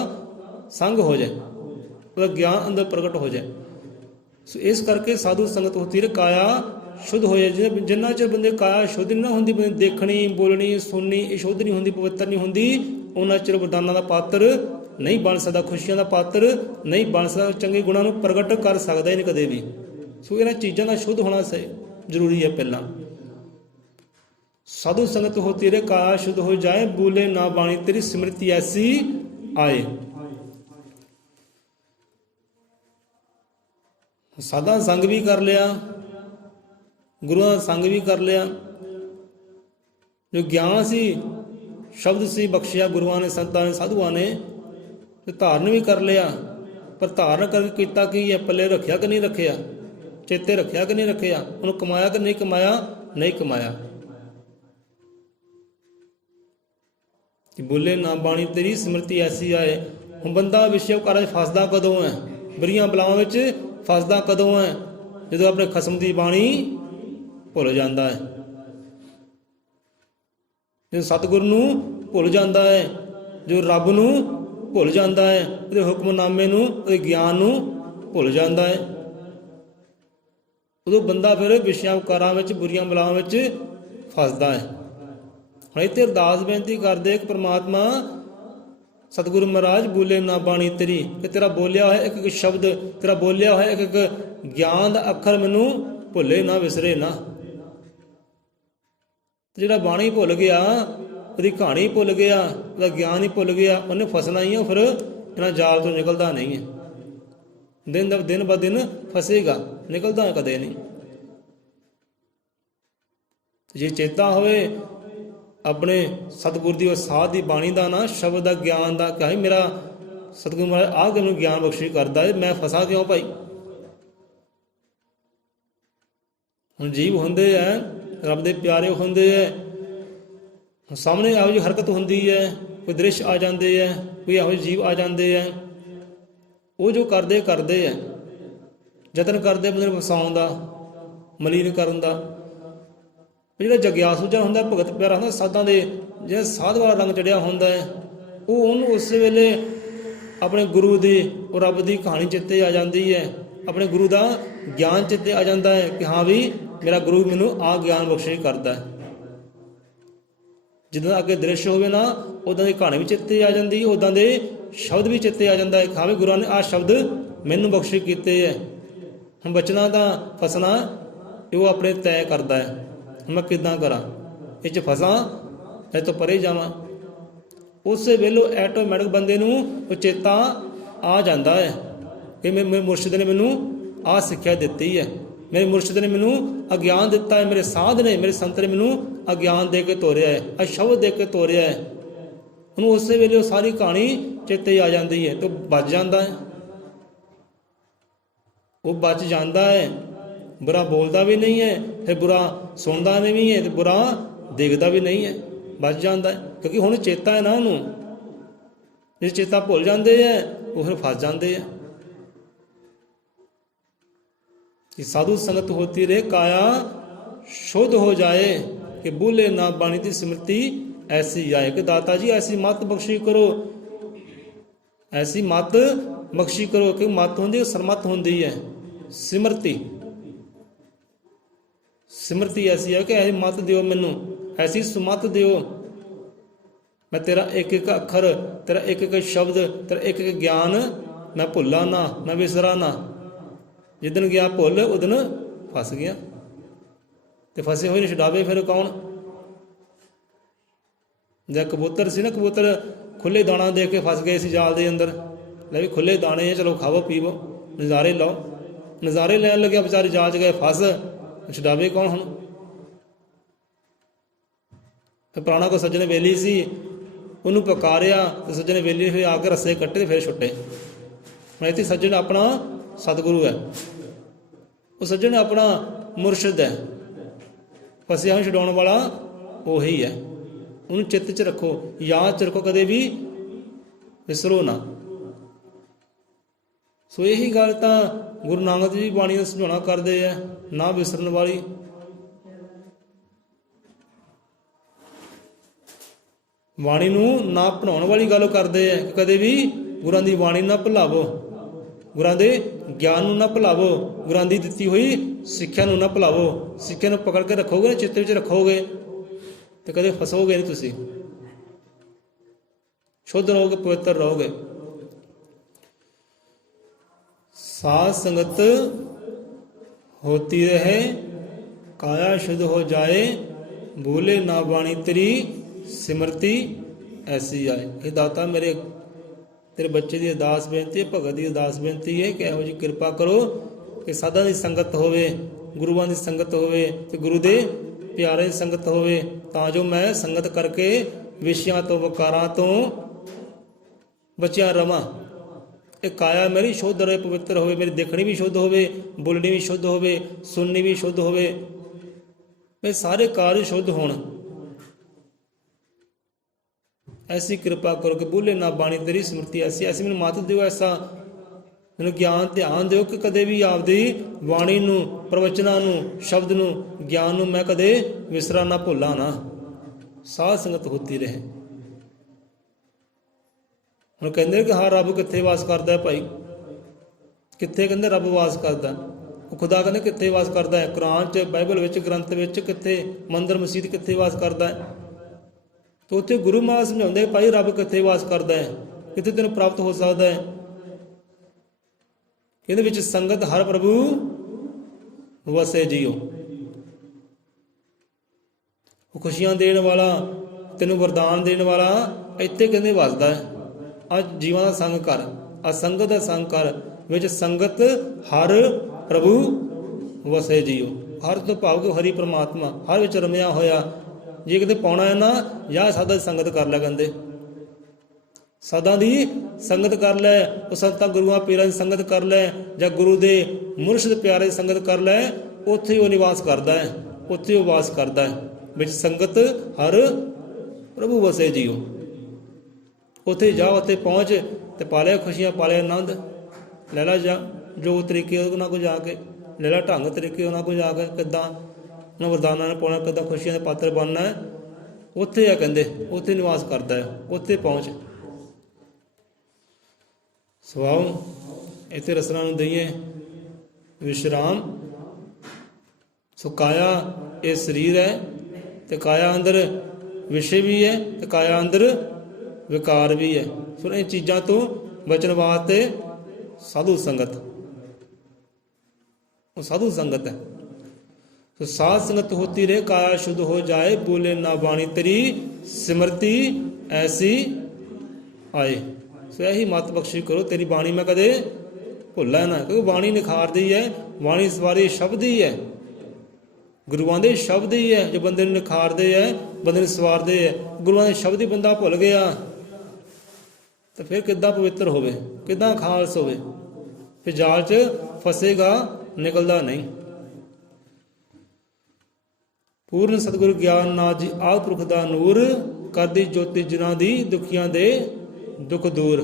ਸੰਗ ਹੋ ਜਾਏ, ਉਹਦਾ ਗਿਆਨ ਅੰਦਰ ਪ੍ਰਗਟ ਹੋ ਜਾਏ। ਸੋ ਇਸ ਕਰਕੇ ਸਾਧੂ ਸੰਗਤ ਹੋਤੀ ਰਹੇ, ਕਾਇਆ ਸ਼ੁੱਧ ਹੋਏ। ਜਿੰਨਾ ਚਿਰ ਬੰਦੇ ਕਾਇਆ ਸ਼ੁੱਧ ਨਹੀਂ ਨਾ ਹੁੰਦੀ, ਬੰਦੇ ਦੇਖਣੀ, ਬੋਲਣੀ, ਸੁਣਨੀ ਇਹ ਸ਼ੁੱਧ ਨਹੀਂ ਹੁੰਦੀ, ਪਵਿੱਤਰ ਨਹੀਂ ਹੁੰਦੀ, ਉਹਨਾਂ ਚਿਰ ਵਰਦਾਨਾਂ ਦਾ ਪਾਤਰ ਨਹੀਂ ਬਣ ਸਕਦਾ, ਖੁਸ਼ੀਆਂ ਦਾ ਪਾਤਰ ਨਹੀਂ ਬਣ ਸਕਦਾ, ਚੰਗੇ ਗੁਣਾਂ ਨੂੰ ਪ੍ਰਗਟ ਕਰ ਸਕਦਾ ਹੀ ਨਹੀਂ ਕਦੇ ਵੀ। ਸੋ ਇਹਨਾਂ ਚੀਜ਼ਾਂ ਦਾ ਸ਼ੁੱਧ ਹੋਣਾ ਜ਼ਰੂਰੀ ਹੈ। ਪਹਿਲਾਂ ਸਾਧੂ ਸੰਗਤ ਹੋਤੀ ਰਹੇ, ਕਾਇਆ ਸ਼ੁੱਧ ਹੋ ਜਾਏ, ਬੋਲੇ ਨਾ ਬਾਣੀ ਤੇਰੀ ਸਿਮਰਤੀ ਐਸੀ ਆਏ। ਸਾਧਾ ਸੰਗ ਵੀ ਕਰ ਲਿਆ, ਗੁਰੂਆਂ ਦਾ ਸੰਗ ਵੀ ਕਰ ਲਿਆ, ਜੋ ਗਿਆਨ ਸੀ, ਸ਼ਬਦ ਸੀ ਬਖਸ਼ਿਆ ਗੁਰੂਆਂ ਨੇ, ਸੰਤਾਂ ਨੇ, ਸਾਧੂਆਂ ਨੇ, ਤੇ ਧਾਰਨ ਵੀ ਕਰ ਲਿਆ। ਪਰ ਧਾਰਨ ਕਰਕੇ ਕੀਤਾ ਕੀ ਹੈ? ਪੱਲੇ ਰੱਖਿਆ ਕਿ ਨਹੀਂ ਰੱਖਿਆ? ਚੇਤੇ ਰੱਖਿਆ ਕਿ ਨਹੀਂ ਰੱਖਿਆ? ਉਹਨੂੰ ਕਮਾਇਆ ਕਿ ਨਹੀਂ ਕਮਾਇਆ? ਨਹੀਂ ਕਮਾਇਆ। ਬੋਲੇ ਨਾ ਬਾਣੀ ਤੇਰੀ ਸਿਮਰਤੀ ਐਸੀ ਆਏ। ਹੁਣ ਬੰਦਾ ਵਿਸ਼ਵ ਕਾਰਾਂ 'ਚ ਫਸਦਾ ਕਦੋਂ ਹੈ? ਬੁਰੀਆਂ ਬਲਾਵਾਂ ਵਿੱਚ ਫਸਦਾ ਕਦੋਂ ਹੈ? ਜਦੋਂ ਆਪਣੇ ਖਸਮ ਦੀ ਬਾਣੀ ਭੁੱਲ ਜਾਂਦਾ ਹੈ, ਜਦੋਂ ਸਤਿਗੁਰ ਨੂੰ ਭੁੱਲ ਜਾਂਦਾ ਹੈ, ਜੋ ਰੱਬ ਨੂੰ ਭੁੱਲ ਜਾਂਦਾ ਹੈ, ਉਹਦੇ ਹੁਕਮਨਾਮੇ ਨੂੰ, ਉਹਦੇ ਗਿਆਨ ਨੂੰ ਭੁੱਲ ਜਾਂਦਾ ਹੈ, ਉਦੋਂ ਬੰਦਾ ਫਿਰ ਵਿਸ਼ਿਆਂ ਕਾਰਾਂ ਵਿੱਚ, ਬੁਰੀਆਂ ਬਲਾਵਾਂ ਵਿੱਚ ਫਸਦਾ ਹੈ। ਹੁਣ ਇੱਥੇ ਅਰਦਾਸ ਬੇਨਤੀ ਕਰਦੇ ਕਿ ਪ੍ਰਮਾਤਮਾ ਸਤਿਗੁਰੂ ਮਹਾਰਾਜ ਬੋਲੇ ਨਾ ਬਾਣੀ ਤੇਰੀ, ਕਿ ਤੇਰਾ ਬੋਲਿਆ ਹੋਇਆ ਇੱਕ ਇੱਕ ਸ਼ਬਦ, ਤੇਰਾ ਬੋਲਿਆ ਹੋਇਆ ਇੱਕ ਇੱਕ ਗਿਆਨ ਦਾ ਅੱਖਰ ਮੈਨੂੰ ਭੁੱਲੇ ਨਾ, ਵਿਸਰੇ ਨਾ। ਜਿਹੜਾ ਬਾਣੀ ਭੁੱਲ ਗਿਆ, ਉਹਦੀ ਕਹਾਣੀ ਭੁੱਲ ਗਿਆ, ਉਹਦਾ ਗਿਆਨ ਹੀ ਭੁੱਲ ਗਿਆ, ਉਹਨੇ ਫਸਣਾ ਹੀ ਆ, ਫਿਰ ਇਹਨਾਂ ਜਾਲ ਤੋਂ ਨਿਕਲਦਾ ਨਹੀਂ ਹੈ। ਦਿਨ ਬ ਦਿਨ ਫਸੇਗਾ, ਨਿਕਲਦਾ ਕਦੇ ਨਹੀਂ। ਜੇ ਚੇਤਾ ਹੋਵੇ ਆਪਣੇ ਸਤਿਗੁਰ ਦੀ, ਸਾਧ ਦੀ ਬਾਣੀ ਦਾ ਨਾ, ਸ਼ਬਦ ਦਾ, ਗਿਆਨ ਦਾ, ਕਿ ਮੇਰਾ ਸਤਿਗੁਰ ਮਹਾਰਾਜ ਆਹ ਮੈਨੂੰ ਗਿਆਨ ਬਖਸ਼ਿਸ਼ ਕਰਦਾ ਹੈ, ਮੈਂ ਫਸਾਂ ਕਿਉਂ ਭਾਈ? ਹੁਣ ਜੀਵ ਹੁੰਦੇ ਹੈ, ਰੱਬ ਦੇ ਪਿਆਰੇ ਹੁੰਦੇ ਹੈ, ਸਾਹਮਣੇ ਇਹੋ ਜਿਹੀ ਹਰਕਤ ਹੁੰਦੀ ਹੈ, ਕੋਈ ਦ੍ਰਿਸ਼ ਆ ਜਾਂਦੇ ਹੈ, ਕੋਈ ਇਹੋ ਜਿਹੇ ਜੀਵ ਆ ਜਾਂਦੇ ਹੈ, ਉਹ ਜੋ ਕਰਦੇ ਹੈ, ਯਤਨ ਕਰਦੇ ਬੰਦੇ ਨੂੰ ਫਸਾਉਣ ਦਾ, ਮਲੀਨ ਕਰਨ ਦਾ। ਜਿਹੜਾ ਜਗਿਆਸੂ ਜਿਹਾ ਹੁੰਦਾ, ਭਗਤ ਪਿਆਰਾ ਹੁੰਦਾ ਸਾਧਾਂ ਦੇ, ਜਿਹੜਾ ਸਾਧ ਵਾਲਾ ਰੰਗ ਚੜਿਆ ਹੁੰਦਾ ਹੈ, ਉਹ ਉਹਨੂੰ ਉਸ ਵੇਲੇ ਆਪਣੇ ਗੁਰੂ ਦੀ, ਉਹ ਰੱਬ ਦੀ ਕਹਾਣੀ ਚਿੱਤੇ ਆ ਜਾਂਦੀ ਹੈ, ਆਪਣੇ ਗੁਰੂ ਦਾ ਗਿਆਨ ਚਿੱਤੇ ਆ ਜਾਂਦਾ ਹੈ, ਕਿ ਹਾਂ ਵੀ ਮੇਰਾ ਗੁਰੂ ਮੈਨੂੰ ਆਹ ਗਿਆਨ ਬਖਸ਼ਿਸ਼ ਕਰਦਾ ਹੈ। ਜਿੱਦਾਂ ਅੱਗੇ ਦ੍ਰਿਸ਼ ਹੋਵੇ ਨਾ, ਉੱਦਾਂ ਦੀ ਕਹਾਣੀ ਵੀ ਚਿੱਤੇ ਆ ਜਾਂਦੀ, ਉੱਦਾਂ ਦੇ ਸ਼ਬਦ ਵੀ ਚਿੱਤੇ ਆ ਜਾਂਦਾ ਹੈ, ਹਾਂ ਵੀ ਗੁਰਾਂ ਨੇ ਆਹ ਸ਼ਬਦ ਮੈਨੂੰ ਬਖਸ਼ਿਸ਼ ਕੀਤੇ ਹੈ। ਹੁਣ ਬਚਨਾ ਦਾ ਫਸਣਾ ਉਹ ਆਪਣੇ ਤੈਅ ਕਰਦਾ ਹੈ, ਮੈਂ ਕਿੱਦਾਂ ਕਰਾਂ, ਇਹ 'ਚ ਫਸਾਂ, ਇਹ ਤੋਂ ਪਰੇ ਜਾਵਾਂ। ਉਸੇ ਵੇਲੇ ਐਟੋਮੈਟਿਕ ਬੰਦੇ ਨੂੰ ਉਹ ਚੇਤਾ ਆ ਜਾਂਦਾ ਹੈ ਕਿ ਮੇਰੇ ਮੁਰਸ਼ਿਦ ਨੇ ਮੈਨੂੰ ਆਹ ਸਿੱਖਿਆ ਦਿੱਤੀ ਹੈ, ਮੇਰੇ ਮੁਰਸ਼ਿਦ ਨੇ ਮੈਨੂੰ ਅਗਿਆਨ ਦਿੱਤਾ ਹੈ, ਮੇਰੇ ਸਾਧ ਨੇ, ਮੇਰੇ ਸੰਤ ਨੇ ਮੈਨੂੰ ਅਗਿਆਨ ਦੇ ਕੇ ਤੋਰਿਆ ਹੈ, ਆ ਸ਼ਬਦ ਦੇ ਕੇ ਤੋਰਿਆ ਹੈ। ਉਹਨੂੰ ਉਸੇ ਵੇਲੇ ਉਹ ਸਾਰੀ ਕਹਾਣੀ ਚੇਤੇ ਆ ਜਾਂਦੀ ਹੈ, ਤੇ ਬਚ ਜਾਂਦਾ ਹੈ, ਉਹ ਬਚ ਜਾਂਦਾ ਹੈ। ਬੁਰਾ ਬੋਲਦਾ ਵੀ ਨਹੀਂ ਹੈ, ਫਿਰ ਬੁਰਾ ਸੁਣਦਾ ਨਹੀਂ ਹੈ, ਤੇ ਬੁਰਾ ਦੇਖਦਾ ਵੀ ਨਹੀਂ ਹੈ, ਬਚ ਜਾਂਦਾ ਹੈ। ਕਿਉਂਕਿ ਹੁਣ ਚੇਤਾ ਹੈ ਨਾ ਉਹਨੂੰ। ਜੇ ਚੇਤਾ ਭੁੱਲ ਜਾਂਦੇ ਹੈ, ਉਹ ਫਿਰ ਫਸ ਜਾਂਦੇ ਹੈ। कि साधु संगत होती रहे, काया शुद्ध हो जाए, कि भूले ना बाणी की स्मृति ऐसी आए। कि दाता जी ऐसी मत बख्शी करो, ਐਸੀ ਮਤ ਬਖਸ਼ੀ ਕਰੋ ਕਿ ਮਤ ਹੁੰਦੀ ਸਰਮਤ ਹੁੰਦੀ ਹੈ। ਸਿਮਰਤੀ ਸਿਮਰਤੀ ਐਸੀ ਹੈ ਕਿ ਐਸੀ ਮਤ ਦਿਓ ਮੈਨੂੰ, ਐਸੀ ਸੁਮਤ ਦਿਓ, ਮੈਂ ਤੇਰਾ ਇੱਕ ਇੱਕ ਅੱਖਰ, ਤੇਰਾ ਇੱਕ ਇੱਕ ਸ਼ਬਦ, ਤੇਰਾ ਇੱਕ ਇੱਕ ਗਿਆਨ ਮੈਂ ਭੁੱਲਾਂ ਨਾ, ਮੈਂ ਵਿਸਰਾਂ ਨਾ। ਜਿੱਦਣ ਗਿਆ ਭੁੱਲ ਉਦਣ ਫਸ ਗਿਆ। ਤੇ ਫਸੇ ਹੋਏ ਨੂੰ ਛਡਾਵੇ ਫਿਰ ਕੌਣ? ਜਾਂ ਕਬੂਤਰ ਸੀ ਨਾ, ਕਬੂਤਰ ਖੁੱਲੇ ਦਾਣਾ ਦੇ ਕੇ ਫਸ ਗਏ ਸੀ ਜਾਲ ਦੇ ਅੰਦਰ। ਲੈ ਵੀ ਖੁੱਲੇ ਦਾਣੇ ਆ, ਚਲੋ ਖਾਵੋ ਪੀਵੋ, ਨਜ਼ਾਰੇ ਲਓ। ਨਜ਼ਾਰੇ ਲੈਣ ਲੱਗਿਆ ਵਿਚਾਰੇ ਜਾਲ 'ਚ ਗਏ ਫਸ, ਛਡਾਵੇ ਕੌਣ ਹੁਣ? ਫਿਰ ਪੁਰਾਣਾ ਕੋਈ ਸੱਜਣ ਵੇਲੀ ਸੀ, ਉਹਨੂੰ ਪੁਕਾਰਿਆ ਤੇ ਸੱਜਣ ਵੇਲੀ ਨੇ ਫਿਰ ਆ ਕੇ ਰੱਸੇ ਕੱਟੇ ਤੇ ਫਿਰ ਛੁੱਟੇ। ਮੈਂ ਇੱਥੇ ਸੱਜਣ ਆਪਣਾ ਸਤਿਗੁਰੂ ਹੈ, ਉਹ ਸੱਜਣ ਆਪਣਾ ਮੁਰਸ਼ਿਦ ਹੈ, ਫਸਿਆ ਨੂੰ ਛਡਾਉਣ ਵਾਲਾ ਉਹੀ ਹੈ। ਉਹਨੂੰ ਚਿੱਤ 'ਚ ਰੱਖੋ, ਯਾਦ 'ਚ ਰੱਖੋ, ਕਦੇ ਵੀ ਵਿਸਰੋ ਨਾ। ਸੋ ਇਹੀ ਗੱਲ ਤਾਂ ਗੁਰੂ ਨਾਨਕ ਦੇਵ ਜੀ ਬਾਣੀ ਨੂੰ ਸਮਝਾਉਣਾ ਕਰਦੇ ਹੈ, ਨਾ ਵਿਸਰਨ ਵਾਲੀ। ਬਾਣੀ ਨੂੰ ਨਾ ਭੁਲਾਉਣ ਵਾਲੀ ਗੱਲ ਕਰਦੇ ਹੈ ਕਿ ਕਦੇ ਵੀ ਗੁਰਾਂ ਦੀ ਬਾਣੀ ਨਾ ਭੁਲਾਵੋ, ਗੁਰਾਂ ਦੇ ਗਿਆਨ ਨੂੰ ਨਾ ਭੁਲਾਵੋ, ਗੁਰਾਂ ਦੀ ਦਿੱਤੀ ਹੋਈ ਸਿੱਖਿਆ ਨੂੰ ਨਾ ਭੁਲਾਵੋ। ਸਿੱਖਿਆ ਨੂੰ ਪਕੜ ਕੇ ਰੱਖੋਗੇ, ਚਿੱਤ ਵਿੱਚ ਰੱਖੋਗੇ ਤੇ ਕਦੇ ਫਸੋਗੇ ਨਹੀਂ। ਤੁਸੀਂ ਸ਼ੁੱਧ ਰਹੋਗੇ, ਪਵਿੱਤਰ ਰਹੋਗੇ। साध संगत होती रहे, काया शुद्ध हो जाए, भूले ना बाणी तेरी सिमरती ऐसी आए। हे दाता मेरे तेरे बच्चे की अरदास बेनती है, भगत की अरदास बेनती है कि ਇਹੋ ਜਿਹੀ ਕਿਰਪਾ ਕਰੋ ਕਿ ਸਾਧਾਂ ਦੀ ਸੰਗਤ ਹੋਵੇ, ਗੁਰੂਆਂ ਦੀ ਸੰਗਤ ਹੋਵੇ ਤੇ ਗੁਰੂ ਦੇ ਪਿਆਰੇ ਦੀ ਸੰਗਤ ਹੋਵੇ, ਤਾਂ ਜੋ ਮੈਂ ਸੰਗਤ ਕਰਕੇ ਵਿਸ਼ਿਆਂ ਤੋਂ ਵਿਕਾਰਾਂ ਤੋਂ ਬਚਿਆ ਰਵਾਂ। ਇਹ ਕਾਇਆ ਮੇਰੀ ਸ਼ੁੱਧ ਰਹੇ, ਪਵਿੱਤਰ ਹੋਵੇ, ਮੇਰੀ ਦੇਖਣੀ ਵੀ ਸ਼ੁੱਧ ਹੋਵੇ, ਬੋਲਣੀ ਵੀ ਸ਼ੁੱਧ ਹੋਵੇ, ਸੁਣਨੀ ਵੀ ਸ਼ੁੱਧ ਹੋਵੇ, ਮੇਰੇ ਸਾਰੇ ਕਾਰਜ ਸ਼ੁੱਧ ਹੋਣ। ਐਸੀ ਕਿਰਪਾ ਕਰੋ ਕਿ ਭੁੱਲੇ ਨਾ ਬਾਣੀ ਤੇਰੀ ਸਿਮਰਤੀ ਐਸੀ। ਐਸੀ ਮੈਨੂੰ ਮੱਤ ਦਿਓ, ਐਸਾ ਮੈਨੂੰ ਗਿਆਨ ਧਿਆਨ ਦਿਓ ਕਿ ਕਦੇ ਵੀ ਆਪਦੀ ਬਾਣੀ ਨੂੰ, ਪ੍ਰਵਚਨਾਂ ਨੂੰ, ਸ਼ਬਦ ਨੂੰ, ਗਿਆਨ ਨੂੰ ਮੈਂ ਕਦੇ ਵਿਸਰਾਂ ਨਾ, ਭੁੱਲਾਂ ਨਾ। ਸਾਧ ਸੰਗਤ ਹੋਤੀ ਰਹੇ। ਹੁਣ ਕਹਿੰਦੇ ਕਿ ਹਾਂ ਰੱਬ ਕਿੱਥੇ ਵਾਸ ਕਰਦਾ ਹੈ ਭਾਈ? ਕਿੱਥੇ ਕਹਿੰਦੇ ਰੱਬ ਵਾਸ ਕਰਦਾ? ਉਹ ਖੁਦਾ ਕਹਿੰਦੇ ਕਿੱਥੇ ਵਾਸ ਕਰਦਾ ਹੈ? ਕੁਰਾਨ 'ਚ, ਬਾਈਬਲ ਵਿੱਚ, ਗ੍ਰੰਥ ਵਿੱਚ ਕਿੱਥੇ? ਮੰਦਰ ਮਸਜਿਦ ਕਿੱਥੇ ਵਾਸ ਕਰਦਾ ਹੈ? ਤੇ ਉੱਥੇ ਗੁਰੂ ਮਹਾਰਾਜ ਸਮਝਾਉਂਦੇ ਭਾਈ ਰੱਬ ਕਿੱਥੇ ਵਾਸ ਕਰਦਾ ਹੈ, ਕਿੱਥੇ ਤੈਨੂੰ ਪ੍ਰਾਪਤ ਹੋ ਸਕਦਾ ਹੈ? ਇਹਦੇ ਵਿੱਚ ਸੰਗਤ ਹਰ ਪ੍ਰਭੂ ਵਸੇ ਜੀਓ। ਉਹ ਖੁਸ਼ੀਆਂ ਦੇਣ ਵਾਲਾ, ਤੈਨੂੰ ਵਰਦਾਨ ਦੇਣ ਵਾਲਾ ਇੱਥੇ ਕਹਿੰਦੇ ਵਸਦਾ ਹੈ। ਅੱਜ ਜੀਵਾਂ ਦਾ ਸੰਗ ਕਰ, ਅਸੰਗਤ ਦਾ ਸੰਗ ਕਰ, ਵਿੱਚ ਸੰਗਤ ਹਰ ਪ੍ਰਭੂ ਵਸੇ ਜੀਓ। ਹਰ ਤੋਂ ਭਾਵ ਕਿ ਹਰੀ ਪ੍ਰਮਾਤਮਾ ਹਰ ਵਿੱਚ ਰਮਿਆ ਹੋਇਆ। ਜੇ ਕਿਤੇ ਪਾਉਣਾ ਹੈ ਨਾ, ਜਾਂ ਸਾਧਾਂ ਦੀ ਸੰਗਤ ਕਰ ਲੈ। ਕਹਿੰਦੇ ਸਾਧਾਂ ਦੀ ਸੰਗਤ ਕਰ ਲੈ, ਉਹ ਸੰਤਾਂ ਗੁਰੂਆਂ ਪੀਰਾਂ ਦੀ ਸੰਗਤ ਕਰ ਲੈ, ਜਾਂ ਗੁਰੂ ਦੇ ਮੁਰਸ਼ਿਦ ਪਿਆਰੇ ਦੀ ਸੰਗਤ ਕਰ ਲੈ। ਉੱਥੇ ਹੀ ਉਹ ਨਿਵਾਸ ਕਰਦਾ ਹੈ, ਉੱਥੇ ਉਹ ਵਾਸ ਕਰਦਾ ਹੈ। ਵਿੱਚ ਸੰਗਤ ਹਰ ਪ੍ਰਭੂ ਵਸੇ ਜੀਓ। ਉੱਥੇ ਜਾ, ਉੱਥੇ ਪਹੁੰਚ ਤੇ ਪਾ ਲਿਆ ਖੁਸ਼ੀਆਂ, ਪਾ ਲਿਆ ਆਨੰਦ। ਲੈ ਲਾ ਜਾ ਜੋ ਤਰੀਕੇ ਉਹਨਾਂ ਕੋਲ ਜਾ ਕੇ, ਲੈ ਲਾ ਢੰਗ ਤਰੀਕੇ ਉਹਨਾਂ ਕੋਲ ਜਾ ਕੇ, ਕਿੱਦਾਂ ਉਹਨਾਂ ਵਰਦਾਨਾਂ ਨੂੰ ਪਾਉਣਾ, ਕਿੱਦਾਂ ਖੁਸ਼ੀਆਂ ਦੇ ਪਾਤਰ ਬਣਨਾ ਹੈ। ਉੱਥੇ ਆ ਕਹਿੰਦੇ, ਉੱਥੇ ਨਿਵਾਸ ਕਰਦਾ ਹੈ, ਉੱਥੇ ਪਹੁੰਚ। ਸਵਾਓ ਇੱਥੇ ਰਸਨਾ ਨੂੰ ਦਈਏ ਵਿਸ਼ਰਾਮ। ਸੋ ਕਾਇਆ ਇਹ ਸਰੀਰ ਹੈ, ਤੇ ਕਾਇਆ ਅੰਦਰ ਵਿਸ਼ੇ ਵੀ ਹੈ, ਤੇ ਕਾਇਆ ਅੰਦਰ ਵਿਕਾਰ ਵੀ ਹੈ। ਸੋ ਇਹ ਚੀਜ਼ਾਂ ਤੋਂ ਬਚਣ ਵਾਸਤੇ ਸਾਧੂ ਸੰਗਤ, ਉਹ ਸਾਧੂ ਸੰਗਤ ਹੈ। ਸੋ ਸਾਧ ਸੰਗਤ ਹੋਤੀ ਰਹੇ, ਕਾਇਆ ਸ਼ੁੱਧ ਹੋ ਜਾਏ, ਬੋਲੇ ਨਾ ਬਾਣੀ ਤੇਰੀ ਸਿਮਰਤੀ ਐਸੀ ਆਏ। ਸੋ ਇਹੀ ਮਤ ਬਖਸ਼ੀ ਕਰੋ, ਤੇਰੀ ਬਾਣੀ ਮੈਂ ਕਦੇ ਭੁੱਲਾਂ ਨਾ। ਕਿਉਂਕਿ ਬਾਣੀ ਨਿਖਾਰਦੀ ਹੈ, ਬਾਣੀ ਸਵਾਰੀ ਸ਼ਬਦ ਹੀ ਹੈ, ਗੁਰੂਆਂ ਦੇ ਸ਼ਬਦ ਹੀ ਹੈ ਜੋ ਬੰਦੇ ਨੂੰ ਨਿਖਾਰਦੇ ਹੈ, ਬੰਦੇ ਨੂੰ ਸਵਾਰਦੇ ਹੈ। ਗੁਰੂਆਂ ਦੇ ਸ਼ਬਦ ਹੀ ਬੰਦਾ ਭੁੱਲ ਗਿਆ ਤਾਂ ਫਿਰ ਕਿੱਦਾਂ ਪਵਿੱਤਰ ਹੋਵੇ, ਕਿੱਦਾਂ ਖਾਲਸ ਹੋਵੇ? ਫਿਰ ਜਾਲ 'ਚ ਫਸੇਗਾ, ਨਿਕਲਦਾ ਨਹੀਂ। ਪੂਰਨ ਸਤਿਗੁਰ ਗਿਆਨ ਨਾਥ ਜੀ ਆਪ ਪੁਰਖ ਦਾ ਨੂਰ, ਕਰਦੀ ਜੋਤੀ ਜਿਨ੍ਹਾਂ ਦੀ ਦੁਖੀਆਂ ਦੇ ਦੁੱਖ ਦੂਰ।